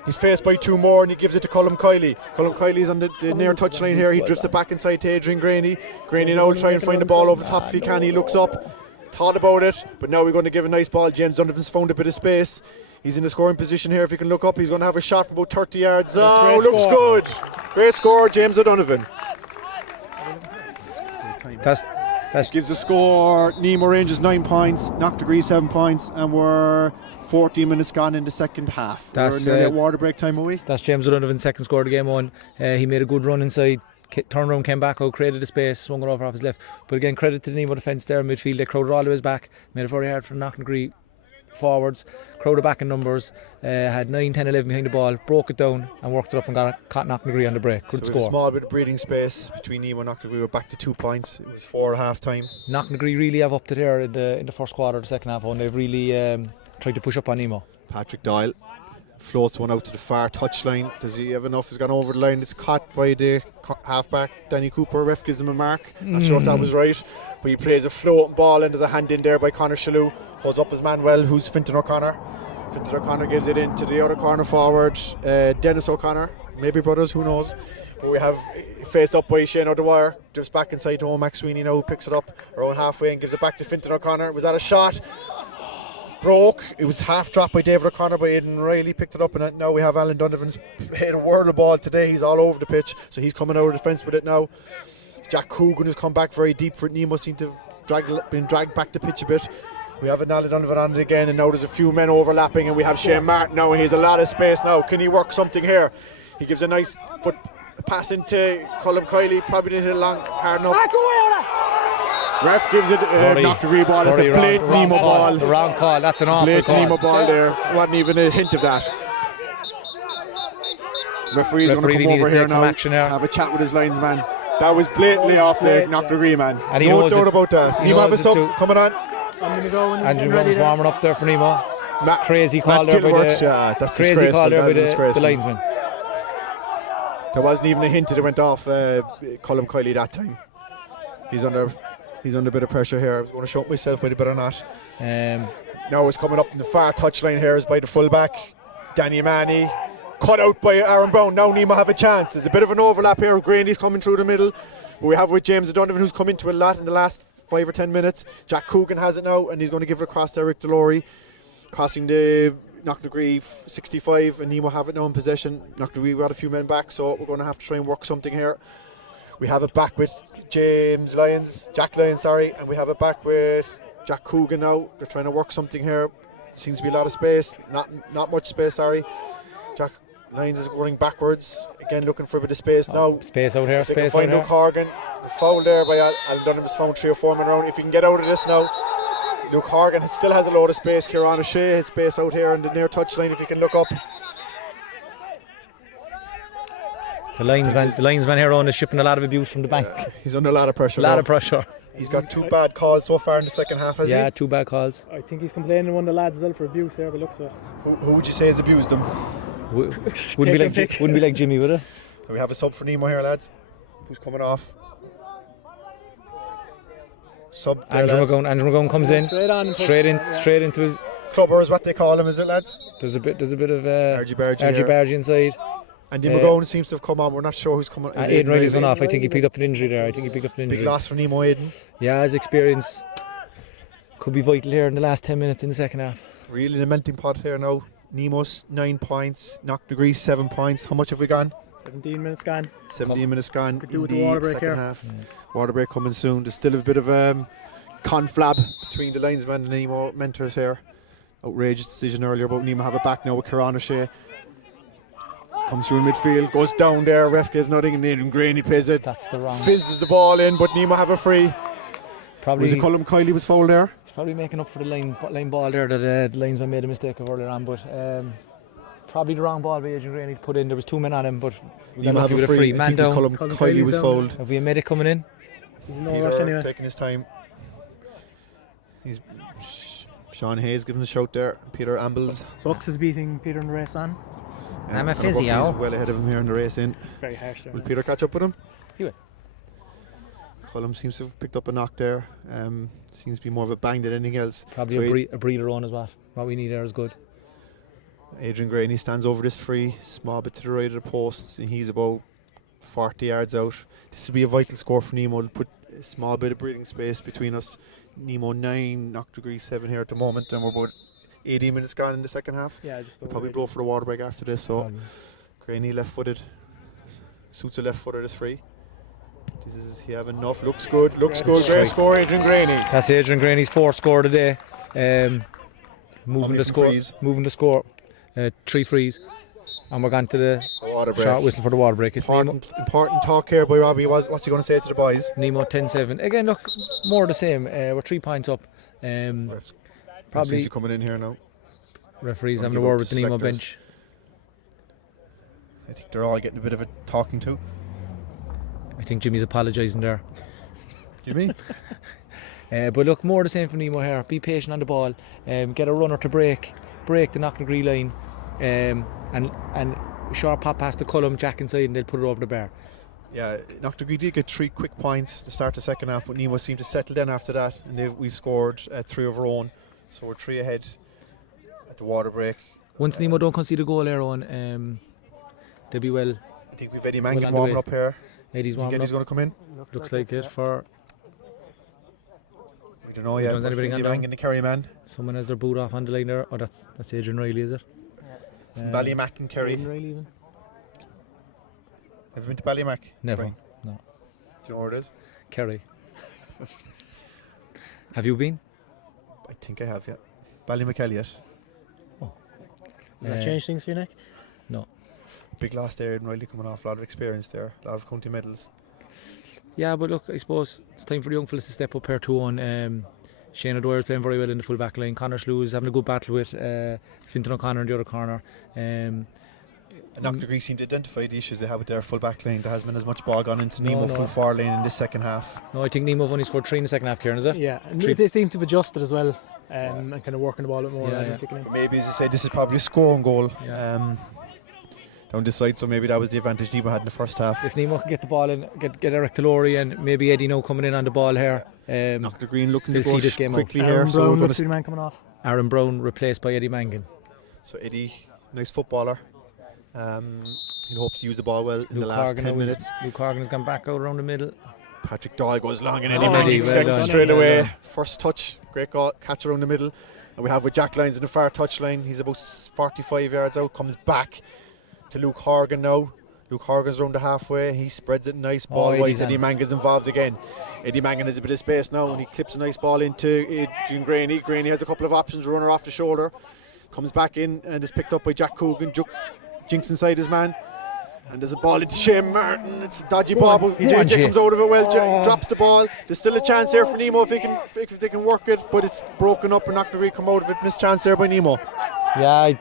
He's faced by 2 more and he gives it to Colm Kiley. Colm Kiley's on the near touchline here. He drifts it back inside to Adrian Graney. Graney now will try and find the ball over the top if he can. He looks up, thought about it, but now we're going to give a nice ball. James Donovan's found a bit of space. He's in the scoring position here. If he can look up, he's going to have a shot from about 30 yards. Oh, looks good. Great score, James O'Donovan. That's Gives the score. Nemo Rangers 9 points, Knocknagree 7 points, and we're 14 minutes gone in the second half. That's, we're nearly at water break time, are we? That's James O'Donovan's second score of the game on. He made a good run inside, turned around, came back out, created a space, swung it over off his left. But again, credit to the Nemo defence there in midfield. They crowded all the way back, made it very hard for Knocknagree forwards, crowded back in numbers, had 9, 10, 11 behind the ball, broke it down and worked it up and caught Knocknagree on the break. Good so score. A small bit of breathing space between Nemo and Knocknagree. We're back to 2 points. It was 4 at half time. Knocknagree really have upped it here in the first quarter of the second half, and they've really tried to push up on Nemo. Patrick Doyle floats one out to the far touchline. Does he have enough? He's gone over the line. It's caught by the halfback Danny Cooper. Ref gives him a mark. Not sure if that was right, but he plays a floating ball and there's a hand in there by Conor Shalhoub. Holds up his man well, who's Fintan O'Connor. Fintan O'Connor gives it in to the other corner forward, Dennis O'Connor. Maybe brothers, who knows? But we have faced up by Shane O'Dwyer. Drifts back inside to Omac Sweeney now, who picks it up around halfway and gives it back to Fintan O'Connor. Was that a shot? Broke. It was half dropped by David O'Connor, by Aidan Riley, picked it up, and now we have Alan Donovan's hit a whirl of ball today. He's all over the pitch, so he's coming out of defence with it now. Jack Coogan has come back very deep for it. Nemo seemed to have been dragged back the pitch a bit. We have Alan Donovan on it again, and now there's a few men overlapping, and we have Shane Martin now, and he has a lot of space now. Can he work something here? He gives a nice foot pass into Colm Kiley, probably didn't hit it long, hard enough. Ref gives it Knocknagree ball. It's a blatant Nemo ball. The wrong call. That's an awful blatant call. Nemo ball there. Wasn't even a hint of that. Referee's going to come over here now, have a chat with his linesman. That was blatantly off the Knocknagree man. And he no doubt about that. Nemo have a sub coming on. Andrew Brown's warming up there for Nemo. Crazy call Matt there by the linesman. There wasn't even a hint that it went off Colm Kiley that time. He's under a bit of pressure here. I was going to show it myself, but I better not. Now it's coming up in the far touchline here is by the fullback, Danny Manny. Cut out by Aaron Brown. Now Nemo have a chance. There's a bit of an overlap here. Grandy's coming through the middle. But we have with James O'Donovan, who's come into a lot in the last 5 or 10 minutes. Jack Coogan has it now, and he's going to give it across to Eric Delory. Crossing the Knocknagree 65, and Nemo have it now in possession. Knocknagree got a few men back, so we're going to have to try and work something here. We have it back with Jack Lyons, and we have it back with Jack Coogan now. They're trying to work something here. Seems to be a lot of space, not much space, sorry. Jack Lyons is running backwards, again looking for a bit of space now. Space out here, space out here. Luke Horgan, the foul there by Alan Donovan's found 3 or 4 men around. If he can get out of this now, Luke Horgan still has a load of space. Kieran O'Shea has space out here on the near touchline if he can look up. The linesman here on is shipping a lot of abuse from the bank. He's under a lot of pressure. He's got 2 bad calls so far in the second half, has he? Yeah, 2 bad calls. I think he's complaining to one of the lads as well for abuse there, but looks like. Who would you say has abused them? Wouldn't be like Jimmy, would it? We have a sub for Nemo here, lads. Who's coming off? Sub there, Andrew McGowan comes in straight into his clubber is what they call him, is it, lads? There's a bit of Argy inside. And McGowan seems to have come on. We're not sure who's coming. Aidan Riley's gone off. I think he picked up an injury there. Big loss for Nemo, Aidan. Yeah, his experience could be vital here in the last 10 minutes in the second half. Really the melting pot here now. Nemo's 9 points, Knocknagree 7 points. How much have we gone? 17 minutes gone. 17 minutes gone. Could do with the water break here. Half. Water break coming soon. There's still a bit of conflab between the linesman and Nemo mentors here. Outrageous decision earlier about Nemo have it back now with Kieran O'Shea. Comes through midfield, goes down there, ref gives nothing, and Aidan Graney plays it. That's the wrong. Fizzes the ball in, but Nemo have a free. Probably was it Colm Kiley was fouled there? He's probably making up for the line ball there that the linesman made a mistake of earlier on, but probably the wrong ball by Aidan Graney to put in. There was 2 men on him, but Nemo have a free. Man down. Colm Kiley was fouled. Have we a medic coming in? He's no rush anyway. Taking his time. Sean Hayes giving a shout there. Peter Ambles. Bucks is beating Peter in the race on. I'm a physio. He's well ahead of him here in the race in. Very harsh there. Will Peter catch up with him? He will. Colm seems to have picked up a knock there. Seems to be more of a bang than anything else. Probably a breather on as well. What we need there is good. Adrian Graney stands over this free, small bit to the right of the posts, and he's about 40 yards out. This will be a vital score for Nemo. It'll put a small bit of breathing space between us. Nemo 9, Knocknagree 7 here at the moment, and we're about 18 minutes gone in the second half. Yeah, just we'll probably blow for the water break after this. So Graney left-footed, suits a left-footer is free. He have enough? Looks good. Great score, Adrian Graney. That's Adrian Graney's fourth score today. Moving the score. 3 frees. And we're going to the water break. Short whistle for the water break. It's important talk here by Robbie. What's he going to say to the boys? Nemo 10-7. Again, look, more of the same. We're 3 points up. Probably coming in here now. Referees having a word with the Nemo bench. I think they're all getting a bit of a talking to. I think Jimmy's apologising there. Jimmy? But look, more of the same for Nemo here. Be patient on the ball. Get a runner to break the Knocknagree line. And short pop past the column, Jack inside, and they'll put it over the bar. Yeah, Knocknagree did get 3 quick points to start the second half, but Nemo seemed to settle down after that, and we've scored 3 of our own, so we're 3 ahead at the water break. Once Nemo don't concede a goal there on, they'll be well. I think we've Eddie Mangan warming up here. Eddie's warming up. Eddie's going to come in. Looks like it for. We don't know yet. Eddie Mangan, the carry man. Someone has their boot off on the line there. Oh, that's Adrian Riley, is it? Ballymac and Kerry. Have you been to Ballymac? Never. Right. No. Do you know where it is? Kerry. Have you been? I think I have, yeah. Ballymac. Does that change things for you, Nick? No. Big loss there, and Riley coming off, a lot of experience there, a lot of county medals. Yeah, but look, I suppose it's time for the young fellas to step up here too. On Shane O'Dwyer's playing very well in the full back line. Conor Slew is having a good battle with Fintan O'Connor in the other corner. Knocknagree seem to identify the issues they have with their full back line. There hasn't been as much ball gone into Nemo full forward lane in this second half. No, I think Nemo have only scored 3 in the second half, Kieran, is it? Yeah, and they seem to have adjusted as well, and kind of working the ball a bit more. Maybe, as I said, this is probably a scoring goal. Yeah. Down this side, so maybe that was the advantage Nemo had in the first half. If Nemo could get the ball in, get Eric Talori and maybe Eddie now coming in on the ball here. Knocknagree looking to see this game quickly here. Aaron Brown looks man coming off. Aaron Brown replaced by Eddie Mangan. So Eddie, nice footballer. He'll hope to use the ball well in the last 10 minutes. Luke Horgan has gone back out around the middle. Patrick Doyle goes long and Eddie Mangan collects straight away. First touch, great goal, catch around the middle. And we have with Jack Lyons in the far touchline. He's about 45 yards out, comes back to Luke Horgan now. Luke Horgan's around the halfway. He spreads it nice ball wise. Eddie Mangan's involved again. Eddie Mangan has a bit of space now and he clips a nice ball into Adrian Graney. Graney has a couple of options, runner off the shoulder. Comes back in and is picked up by Jack Coogan. Jinks inside his man. And there's a ball into Shane Martin. It's a dodgy ball, but JJ comes out of it well. Drops the ball. There's still a chance here for Nemo if they can work it, but it's broken up and Knocknagree come out of it. Missed chance there by Nemo. Yeah,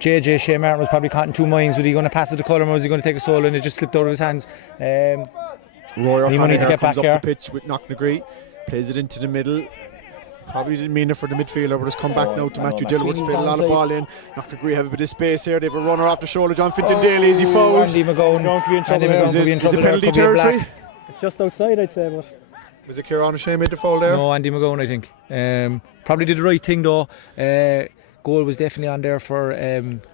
JJ Shane Martin was probably caught in 2 minds. Was he going to pass it to Cullum or was he going to take a solo, and it just slipped out of his hands. Roy O'Connor comes up the pitch with Knocknagree, plays it into the middle. Probably didn't mean it for the midfielder, but it's come back now to Matthew Dillwood's played a lot of ball in. Knocknagree have a bit of space here. They have a runner off the shoulder. John Fintan Daly, is he fouled? Andy McGowan could be in trouble. Is it penalty territory? It's just outside, I'd say. But was it Kieran O'Shea made the foul there? No, Andy McGowan, I think. Probably did the right thing though. Goal was definitely on there for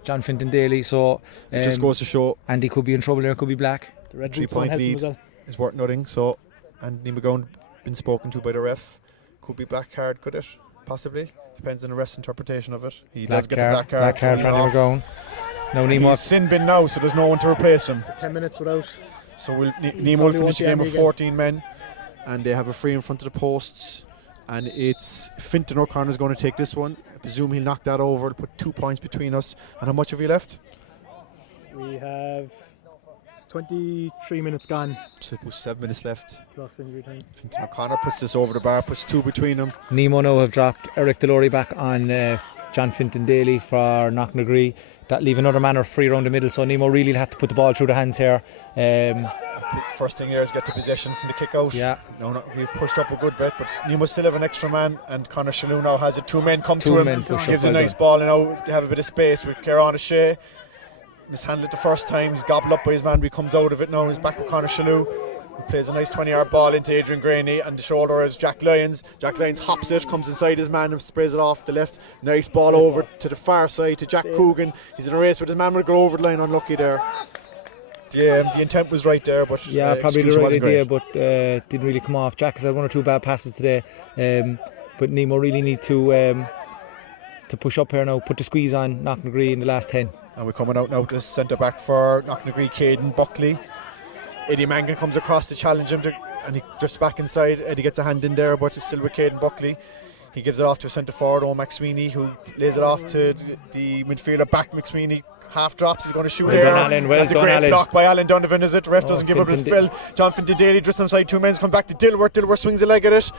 John Fintan Daly, so it just goes to show Andy could be in trouble there, could be black. The red 3-point lead is worth nothing. So Andy McGowan been spoken to by the ref. Could be black card, could it? Possibly. Depends on the ref's interpretation of it. He does get the black card. Black card for Andy McGowan. No, Nemo. He's sin bin now, so there's no one to replace him. 10 minutes without. So Nemo will finish the game with 14 men, and they have a free in front of the posts. And it's Fintan O'Connor's going to take this one. I presume he'll knock that over to put 2 points between us. And how much have we left? We have 23 minutes gone. So it was 7 minutes left. Plus injury time. Fintan O'Connor puts this over the bar, puts 2 between them. Nemo now have dropped Eric Delory back on John Fintan Daly for Knocknagree. That leave another man or free around the middle, so Nemo really will have to put the ball through the hands here. First thing here is get the possession from the kick out. Yeah. We've pushed up a good bit, but Nemo still have an extra man, and Conor Shalhoub now has it. 2 men come to him, gives a nice ball, and now they have a bit of space with Kieran O'Shea. Mishandled it the first time, he's gobbled up by his man, but he comes out of it now. He's back with Conor Shalhoub, who plays a nice 20-yard ball into Adrian Graney, and the shoulder is Jack Lyons. Jack Lyons hops it, comes inside his man and sprays it off the left. Nice ball over to the far side to Jack Coogan. He's in a race with his man, will go over the line, unlucky there. The intent was right there, but probably the right idea, but didn't really come off. Jack has had 1 or 2 bad passes today, but Nemo really need to push up here now, put the squeeze on Knocknagree in the last 10. And we're coming out now to centre back for Knocknagree, Caden Buckley. Eddie Mangan comes across to challenge him, and he drifts back inside. Eddie gets a hand in there, but it's still with Caden Buckley. He gives it off to a centre forward, Owen McSweeney, who lays it off to the midfielder, back McSweeney. Half drops, he's going to shoot there. That's a great block by Alan Donovan, is it? The ref doesn't give up his fill. John Finton Daly drifts inside 2 men, come back to Dilworth. Dilworth swings a leg at it.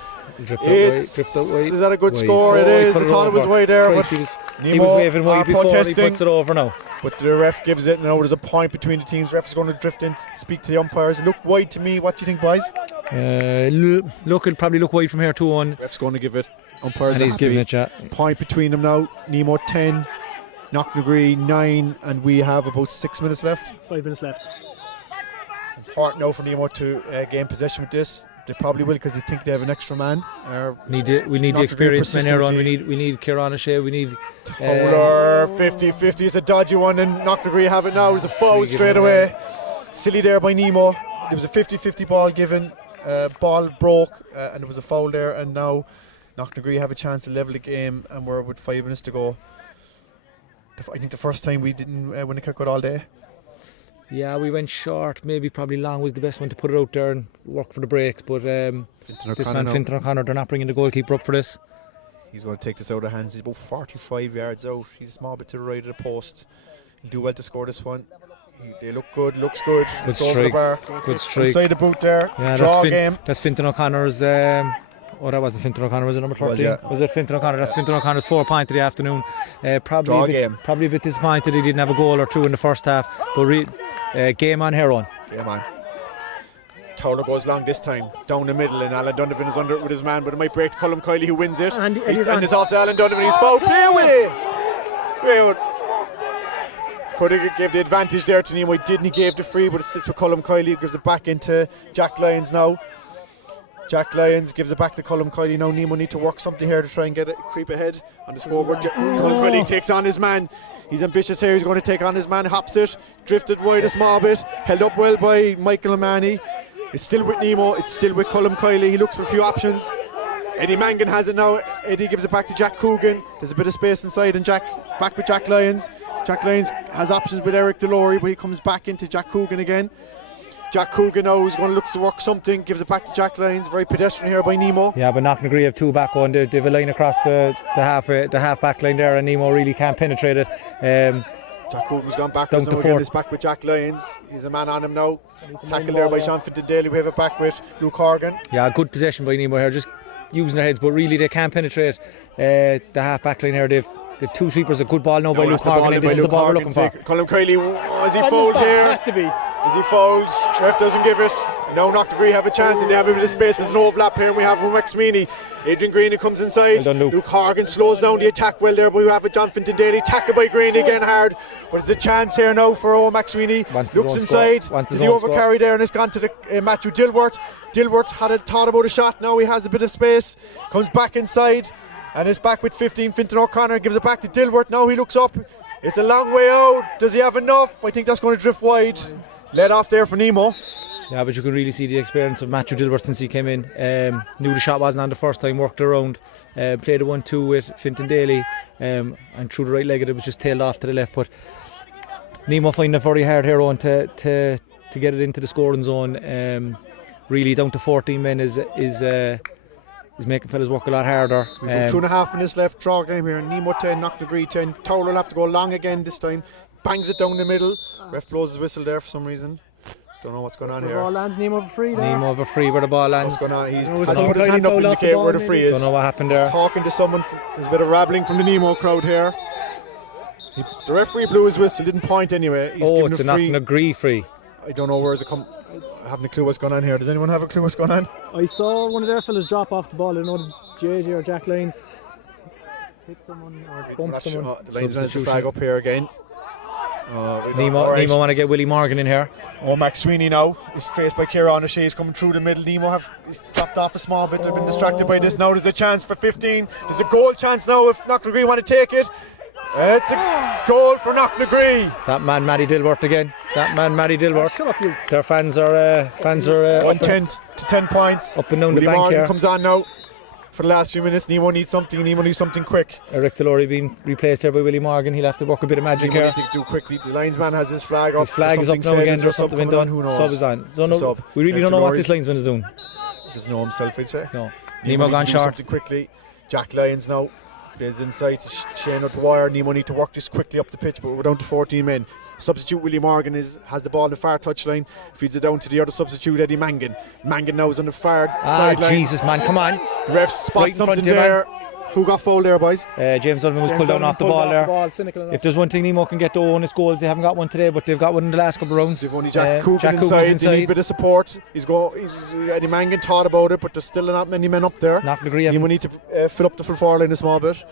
Drift out wide. Is that a good score? It is. I thought it was wide there. Christ, he was waving wide before he puts it over now. But the ref gives it, and now there's a point between the teams. Ref is going to drift in to speak to the umpires. Look wide to me. What do you think, boys? It'll probably look wide from here 2-1. Ref's going to give it. Umpires and he's giving it, yeah. Point between them now. Nemo 10, Knocknagree 9, and we have about 6 minutes left. 5 minutes left. Important now for Nemo to gain possession with this. They probably will, because they think they have an extra man. We need the experienced men here on. We need Kieran O'Shea. We need Toller. 50-50 is a dodgy one, and Knocknagree have it now. It's a foul straight away. Silly there by Nemo. There was a 50-50 ball given. Ball broke, and there was a foul there, and now Knocknagree have a chance to level the game, and we're with 5 minutes to go. I think the first time we didn't win a kick out all day. Yeah, we went short. Maybe probably Long was the best one to put it out there and work for the breaks. But this man, Fintan O'Connor, they're not bringing the goalkeeper up for this. He's going to take this out of hands. He's about 45 yards out. He's a small bit to the right of the post. He'll do well to score this one. They look good, looks good. Good strike. Good strike. Inside the boot there. Yeah, draw game. That's Fintan O'Connor's. That wasn't Fintan O'Connor, was it number 13? Was it Fintan O'Connor? That's Fintan O'Connor's 4 point of the afternoon. Probably a bit disappointed he didn't have a goal or two in the first half. But game on here on. Game on. Towler goes long this time, down the middle, and Alan Donovan is under it with his man, but it might break to Colm Kiley, who wins it. And it's off to Alan Donovan. He's fouled. Play away. Could have gave the advantage there to Nemo. He didn't. He gave the free, but it sits with Colm Kiley. Gives it back into Jack Lyons now. Jack Lyons gives it back to Colm Kiley now. Nemo need to work something here to try and get it, creep ahead on the scoreboard. Colm Kiley takes on his man. He's ambitious here. He's going to take on his man. Hops it, drifted wide a small bit, held up well by Michael O'Mahony. It's still with Nemo. It's still with Colm Kiley. He looks for a few options. Eddie Mangan has it now. Eddie gives it back to Jack Coogan. There's a bit of space inside, and back with Jack Lyons. Jack Lyons has options with Eric Delory, but he comes back into Jack Coogan again. Jack Coogan now is going to look to work something, gives it back to Jack Lyons. Very pedestrian here by Nemo. Yeah, but Knocknagree have 2 back on. They have a line across the half back line there, and Nemo really can't penetrate it. Jack Coogan's gone backwards now again. He's back with Jack Lyons. He's a man on him now. Tackled there by Sean Finton Daly. We have it back with Luke Horgan. Yeah, good possession by Nemo here, just using their heads, but really they can't penetrate the half back line here. They've 2 sweepers, a good ball now by Luke Horgan. This is the ball we're looking for. Colm Kiley, is he fouled here? Is he fouled? Ref doesn't give it. Now Knocknagree have a chance, and they have a bit of space. There's an overlap here, and we have McSweeney. Adrian Greeny comes inside. Well done, Luke Horgan slows down the attack well there, but we have a John Finton Daly tackled by Greeny again hard. But it's a chance here now for Owen McSweeney. Looks inside. Did he overcarry there, and it's gone to the Matthew Dilworth. Dilworth had a thought about a shot. Now he has a bit of space. Comes back inside, and it's back with 15. Fintan O'Connor gives it back to Dilworth. Now he looks up. It's a long way out. Does he have enough? I think that's going to drift wide. Let off there for Nemo. Yeah, but you can really see the experience of Matthew Dilworth since he came in. Knew the shot wasn't on the first time, worked around, played a 1-2 with Finton Daly, and through the right leg it was just tailed off to the left. But Nemo finding it very hard here on to get it into the scoring zone. Really down to 14 men is making fellas work a lot harder. We've 2.5 minutes left, draw game here. Nemo 10, Knocknagree 10. Towler will have to go long again this time. Bangs it down the middle. Ref blows his whistle there for some reason. Don't know what's going on here. The ball lands, Nemo of a free there. Nemo of a free where the ball lands. What's going on? He hasn't put his hand up to indicate where the free is. Don't know what happened there. He's talking to someone. There's a bit of rabbling from the Nemo crowd here. The referee blew his whistle, didn't point anyway. He's given it's a Knocknagree free. I don't know where's it come. I haven't a clue what's going on here. Does anyone have a clue what's going on? I saw one of their fellas drop off the ball. I don't know JJ or Jack Lyons hit someone or bumped someone. The linesman has the flag up here again. Nemo want to get Willie Morgan in here. McSweeney now is faced by Kieran O'Shea. He's coming through the middle. Nemo he's dropped off a small bit. They've been distracted by this. Now there's a chance for 15. There's a goal chance now if Knocknagree want to take it. It's a goal for Knocknagree. That man Matty Dilworth again. Shut up, you. Their fans are 110 to 10 points. Up and down Willie the bank Morgan here. Comes on now. for the last few minutes. Nemo needs something quick. Eric Delorey being replaced there by Willie Morgan. He'll have to work a bit of magic Nemo here. need to do quickly. The linesman has his flag up. His flag is up now again. There's something been done. Who knows? Sub is on. Don't It's a know. sub. We really Eric don't know what Delorey this linesman is doing. Doesn't know himself, I'd say. No. Nemo Nemo gone needs to do short. something quickly. Jack Lyons now. There's inside to Shane out the wire. Nemo need to work this quickly up the pitch, but we're down to 14 men. Substitute Willie Morgan has the ball on the far touchline, feeds it down to the other substitute Eddie Mangan. Mangan now is on the far sideline. Jesus, man, come on. Refs spot Right in front something of you, there. Who got fouled there, boys? James Sullivan was pulled down off the ball there. If there's one thing Nemo can get to own, it's goals. They haven't got one today, but they've got one in the last couple of rounds. They've only Jack Coogan inside. They need a bit of support. Eddie Mangan thought about it, but there's still not many men up there. Knocknagree. Nemo need to fill up the full forward line a small bit.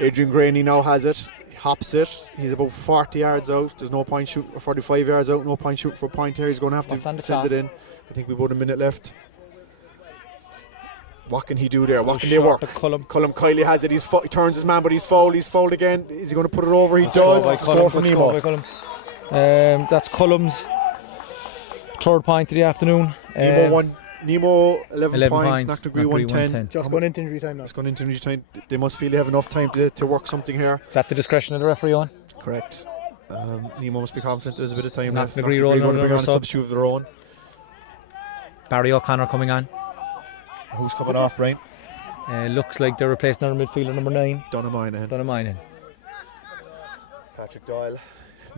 Adrian Graney now has it. Hops it. He's about 40 yards out. There's no point shooting, or 45 yards out. No point shooting for a point here. He's going to have to send it in. I think we've about a minute left. What can he do there? What can they work? Cullum Kiley has it. He turns his man, but he's fouled. He's fouled again. Is he going to put it over? He does. Score for Nemo. That's Cullum's third point of the afternoon. Nemo 11 points. Knocknagree 110. Just gone into injury time now. It's gone into injury time. They must feel they have enough time to work something here. It's at the discretion of the referee on. Correct. Nemo must be confident there's a bit of time left. Knocknagree rolling going to bring on a sub. substitute of their own. Barry O'Connor coming on. Who's coming off, Brian? Looks like they're replacing our midfielder number 9. Donoughmore. Patrick Doyle.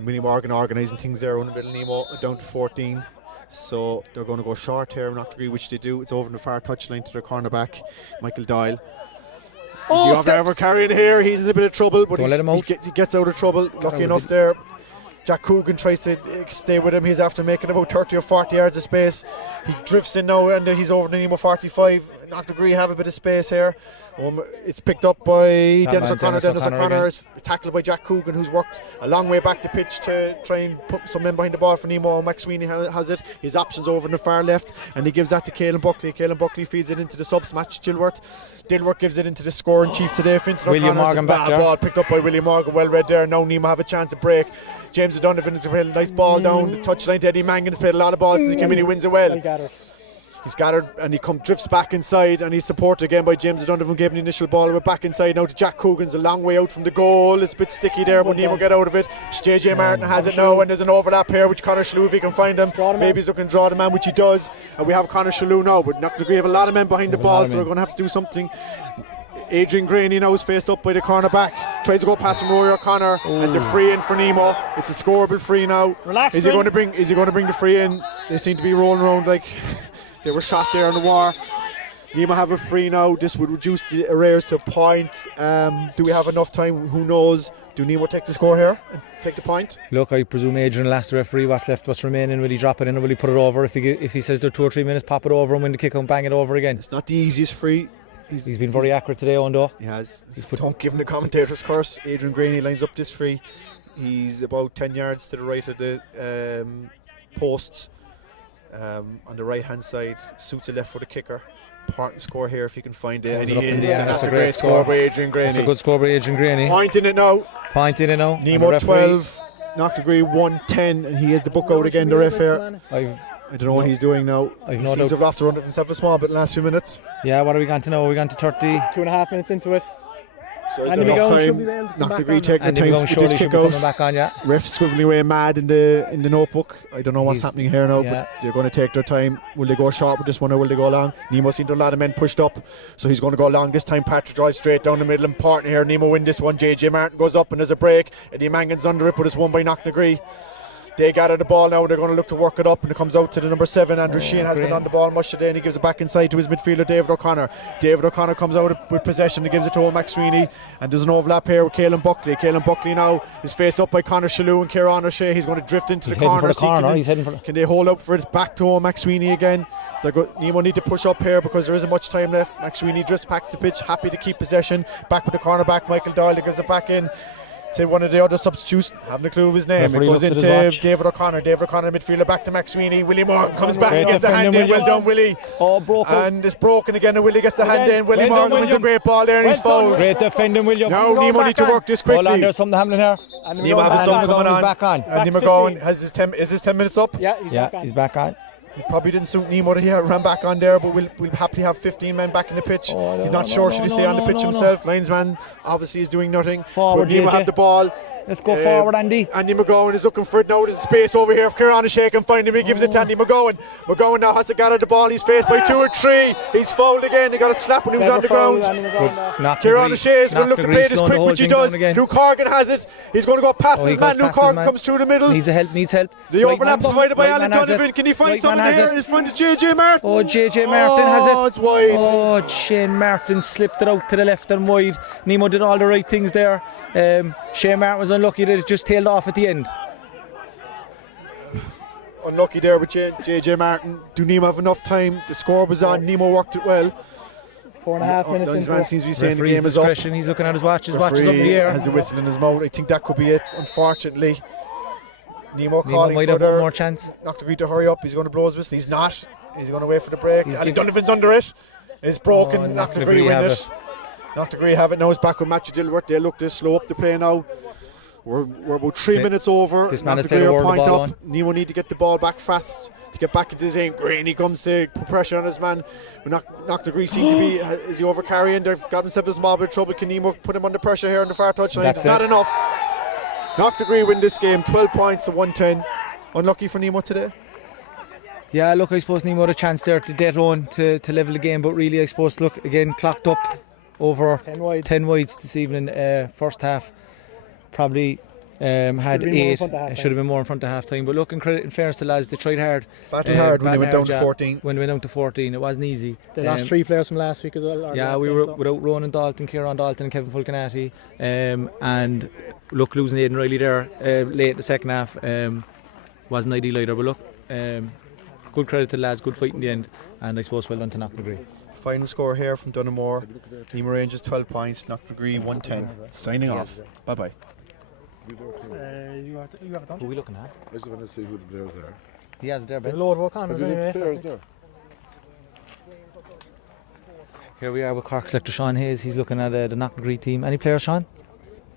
Willie Morgan organising things there on the middle. Nemo down to 14. So they're going to go short here, Knocknagree, which they do. It's over in the far touchline to their cornerback, Michael Doyle. Is he ever carrying here? He's in a bit of trouble, but he gets out of trouble. Lucky enough there. Jack Coogan tries to stay with him. He's after making about 30 or 40 yards of space. He drifts in now and he's over the Nemo 45. Knocknagree have a bit of space here. It's picked up by Dennis O'Connor. Dennis O'Connor is tackled by Jack Coogan, who's worked a long way back the pitch to try and put some men behind the ball for Nemo. Max Sweeney has it. His options over in the far left, and he gives that to Caelan Buckley. Caelan Buckley feeds it into the subs match Dilworth. Dilworth gives it into the scoring chief today. William Morgan back there. Ball picked up by William Morgan. Well read there. Now Nemo have a chance to break. James O'Donovan has played a nice ball down the touchline to Eddie Mangan. Has played a lot of balls since he came in. He wins it well. He's gathered and he drifts back inside, and he's supported again by James O'Donovan. Gave an initial ball back inside now to Jack Coogan's a long way out from the goal. It's a bit sticky there, but Nemo get out of it. JJ Martin has it now, and there's an overlap here which Conor Shalhoub, if he can find him, maybe he's looking to draw the man, which he does. And we have Conor Shalhoub now, but Knocknagree have a lot of men behind the ball, so they're going to have to do something. Adrian Graney now is faced up by the cornerback. Tries to go past from Rory O'Connor. And it's a free in for Nemo. It's a scoreable free now. Is he going to bring the free in? They seem to be rolling around like they were shot there on the wire. Nemo have a free now. This would reduce the arrears to a point. Do we have enough time? Who knows? Do Nemo take the score here and take the point? Look, I presume Adrian will ask the referee what's left, what's remaining. Will he drop it in or will he put it over? If he says there are 2 or 3 minutes, pop it over and win the kick and bang it over again. It's not the easiest free. He's been very accurate today, Ondo. He has. Don't give him the commentator's curse. Adrian Graney lines up this free. He's about 10 yards to the right of the posts. On the right hand side, suits a left for the kicker. Important score here if you can find it. And he is. That's a great score by Adrian Graney. That's a good score by Adrian Graney. Point in it now. Nemo 12, Knocknagree 110, and he has the book out again, the ref here. I don't know what he's doing now. He seems to have lost the run of himself a small bit in the last few minutes. Yeah, what are we going to know? We're going to 30. 2.5 minutes into it. So is there enough time? Knocknagree taking their time to get this kick out. Refs scribbling away mad in the notebook. I don't know what's happening here now, but they're going to take their time. Will they go short with this one or will they go long? Nemo seen a lot of men pushed up, so he's going to go long this time. Patrick drives straight down the middle. Important here. Nemo win this one. JJ Martin goes up and there's a break. Eddie Mangan's under it, but it's won by Knocknagree. They gather the ball now. They're going to look to work it up, and it comes out to the number 7. Andrew Sheehan has been on the ball much today, and he gives it back inside to his midfielder David O'Connor. David O'Connor comes out with possession and gives it to Max Sweeney, and there's an overlap here with Caelan Buckley. Caelan Buckley now is faced up by Conor Shalhoub and Kieran O'Shea. He's going to drift into the corner. Can they hold up for it? Back to Max Sweeney again. Nemo need to push up here because there isn't much time left. Max Sweeney drifts back to pitch, happy to keep possession. Back with the cornerback Michael Doyle, that gives it back in to one of the other substitutes, haven't a clue of his name. It goes into David O'Connor. David O'Connor, midfielder, back to Max Sweeney. Willie Morgan comes back and gets a hand in. Well done, Willie. Broken. And it's broken again, and Willie gets the hand in. Willie Morgan wins a great ball there, and he's fouled. Great defending, William. Now Nemo need to work this quickly. Hold on, there's something happening here. Nemo have a sub coming on. Back on. And Nemo going, is his 10 minutes up? Yeah, he's back on. He's back on. He probably didn't suit Nemo that he ran back on there, but we'll happily have 15 men back in the pitch. He's not sure should he stay on the pitch himself. Linesman obviously is doing nothing. Forward, but Nemo JJ. have the ball. Let's go forward, Andy. Andy McGowan is looking for it now. There's space over here. If Kieran O'Shea can find him, he gives it to Andy McGowan. McGowan now has to gather the ball. He's faced by 2 or 3. He's fouled again. He got a slap when he was on the ground. Kieran O'Shea is going to look to play this quick, which he does. Luke Horgan has it. He's going to go past his man. Luke Horgan comes through the middle. Needs help. The overlap provided by Alan Donovan. Can he find someone here? It's from JJ Martin. Oh, JJ Martin has it. Oh, it's wide. Oh, Shane Martin slipped it out to the left and wide. Nemo did all the right things there. Shane Martin was unlucky that it just tailed off at the end. Unlucky there with JJ Martin. Do Nemo have enough time? The score was on. Nemo worked it well. 4.5 minutes into man it. seems to be saying the Referee's game is up. discretion. He's looking at his watch. His watch is up in the air. Has a whistle in his mouth. I think that could be it, unfortunately. Nemo Nemo calling might for have one more chance. Knocknagree to hurry up. He's going to blow his whistle. He's not. He's going to wait for the break. He's And Donovan's under it. It's broken. Oh, Knocknagree win it. Knocknagree have it now. It's back with Matthew Dilworth. They look to slow up the play now. We're about 3 minutes over. This man has played a Knocknagree word point of ball up. on. Nemo need to get the ball back fast to get back into his aim. Green, he comes to put pressure on his man. Knocknagree seem to be, is he over carrying? They've got themselves a small bit of trouble. Can Nemo put him under pressure here on the far touchline? It's not enough. Knocknagree win this game, 12 points to 110. Unlucky for Nemo today. Yeah, look, I suppose Nemo had a chance there to dead on to level the game, but really, I suppose, look, again, clocked up over 10 wides this evening. First half, probably had 8. Should have been more in front of half time. But look, in fairness to lads, they tried hard. Battled hard when they went down to 14. When they went down to 14, it wasn't easy. They lost 3 players from last week as well. Yeah, we were without Ronan Dalton, Kieran Dalton and Kevin Fulcanati. And look, losing Aidan Riley there late in the second half wasn't ideal either. But look, good credit to the lads, good fight in the end. And I suppose well done to Knocknagree. Final score here from Donoughmore. Nemo Rangers 12 points, Knocknagree 110. Signing off. Bye bye. You have it done. Who are we looking at? I just want to see who the players are. He has it there, There's Ben. a load of O'Connors Are anyway. the players there? Here we are with Cork selector Sean Hayes. He's looking at the Knocknagree team. Any players, Sean?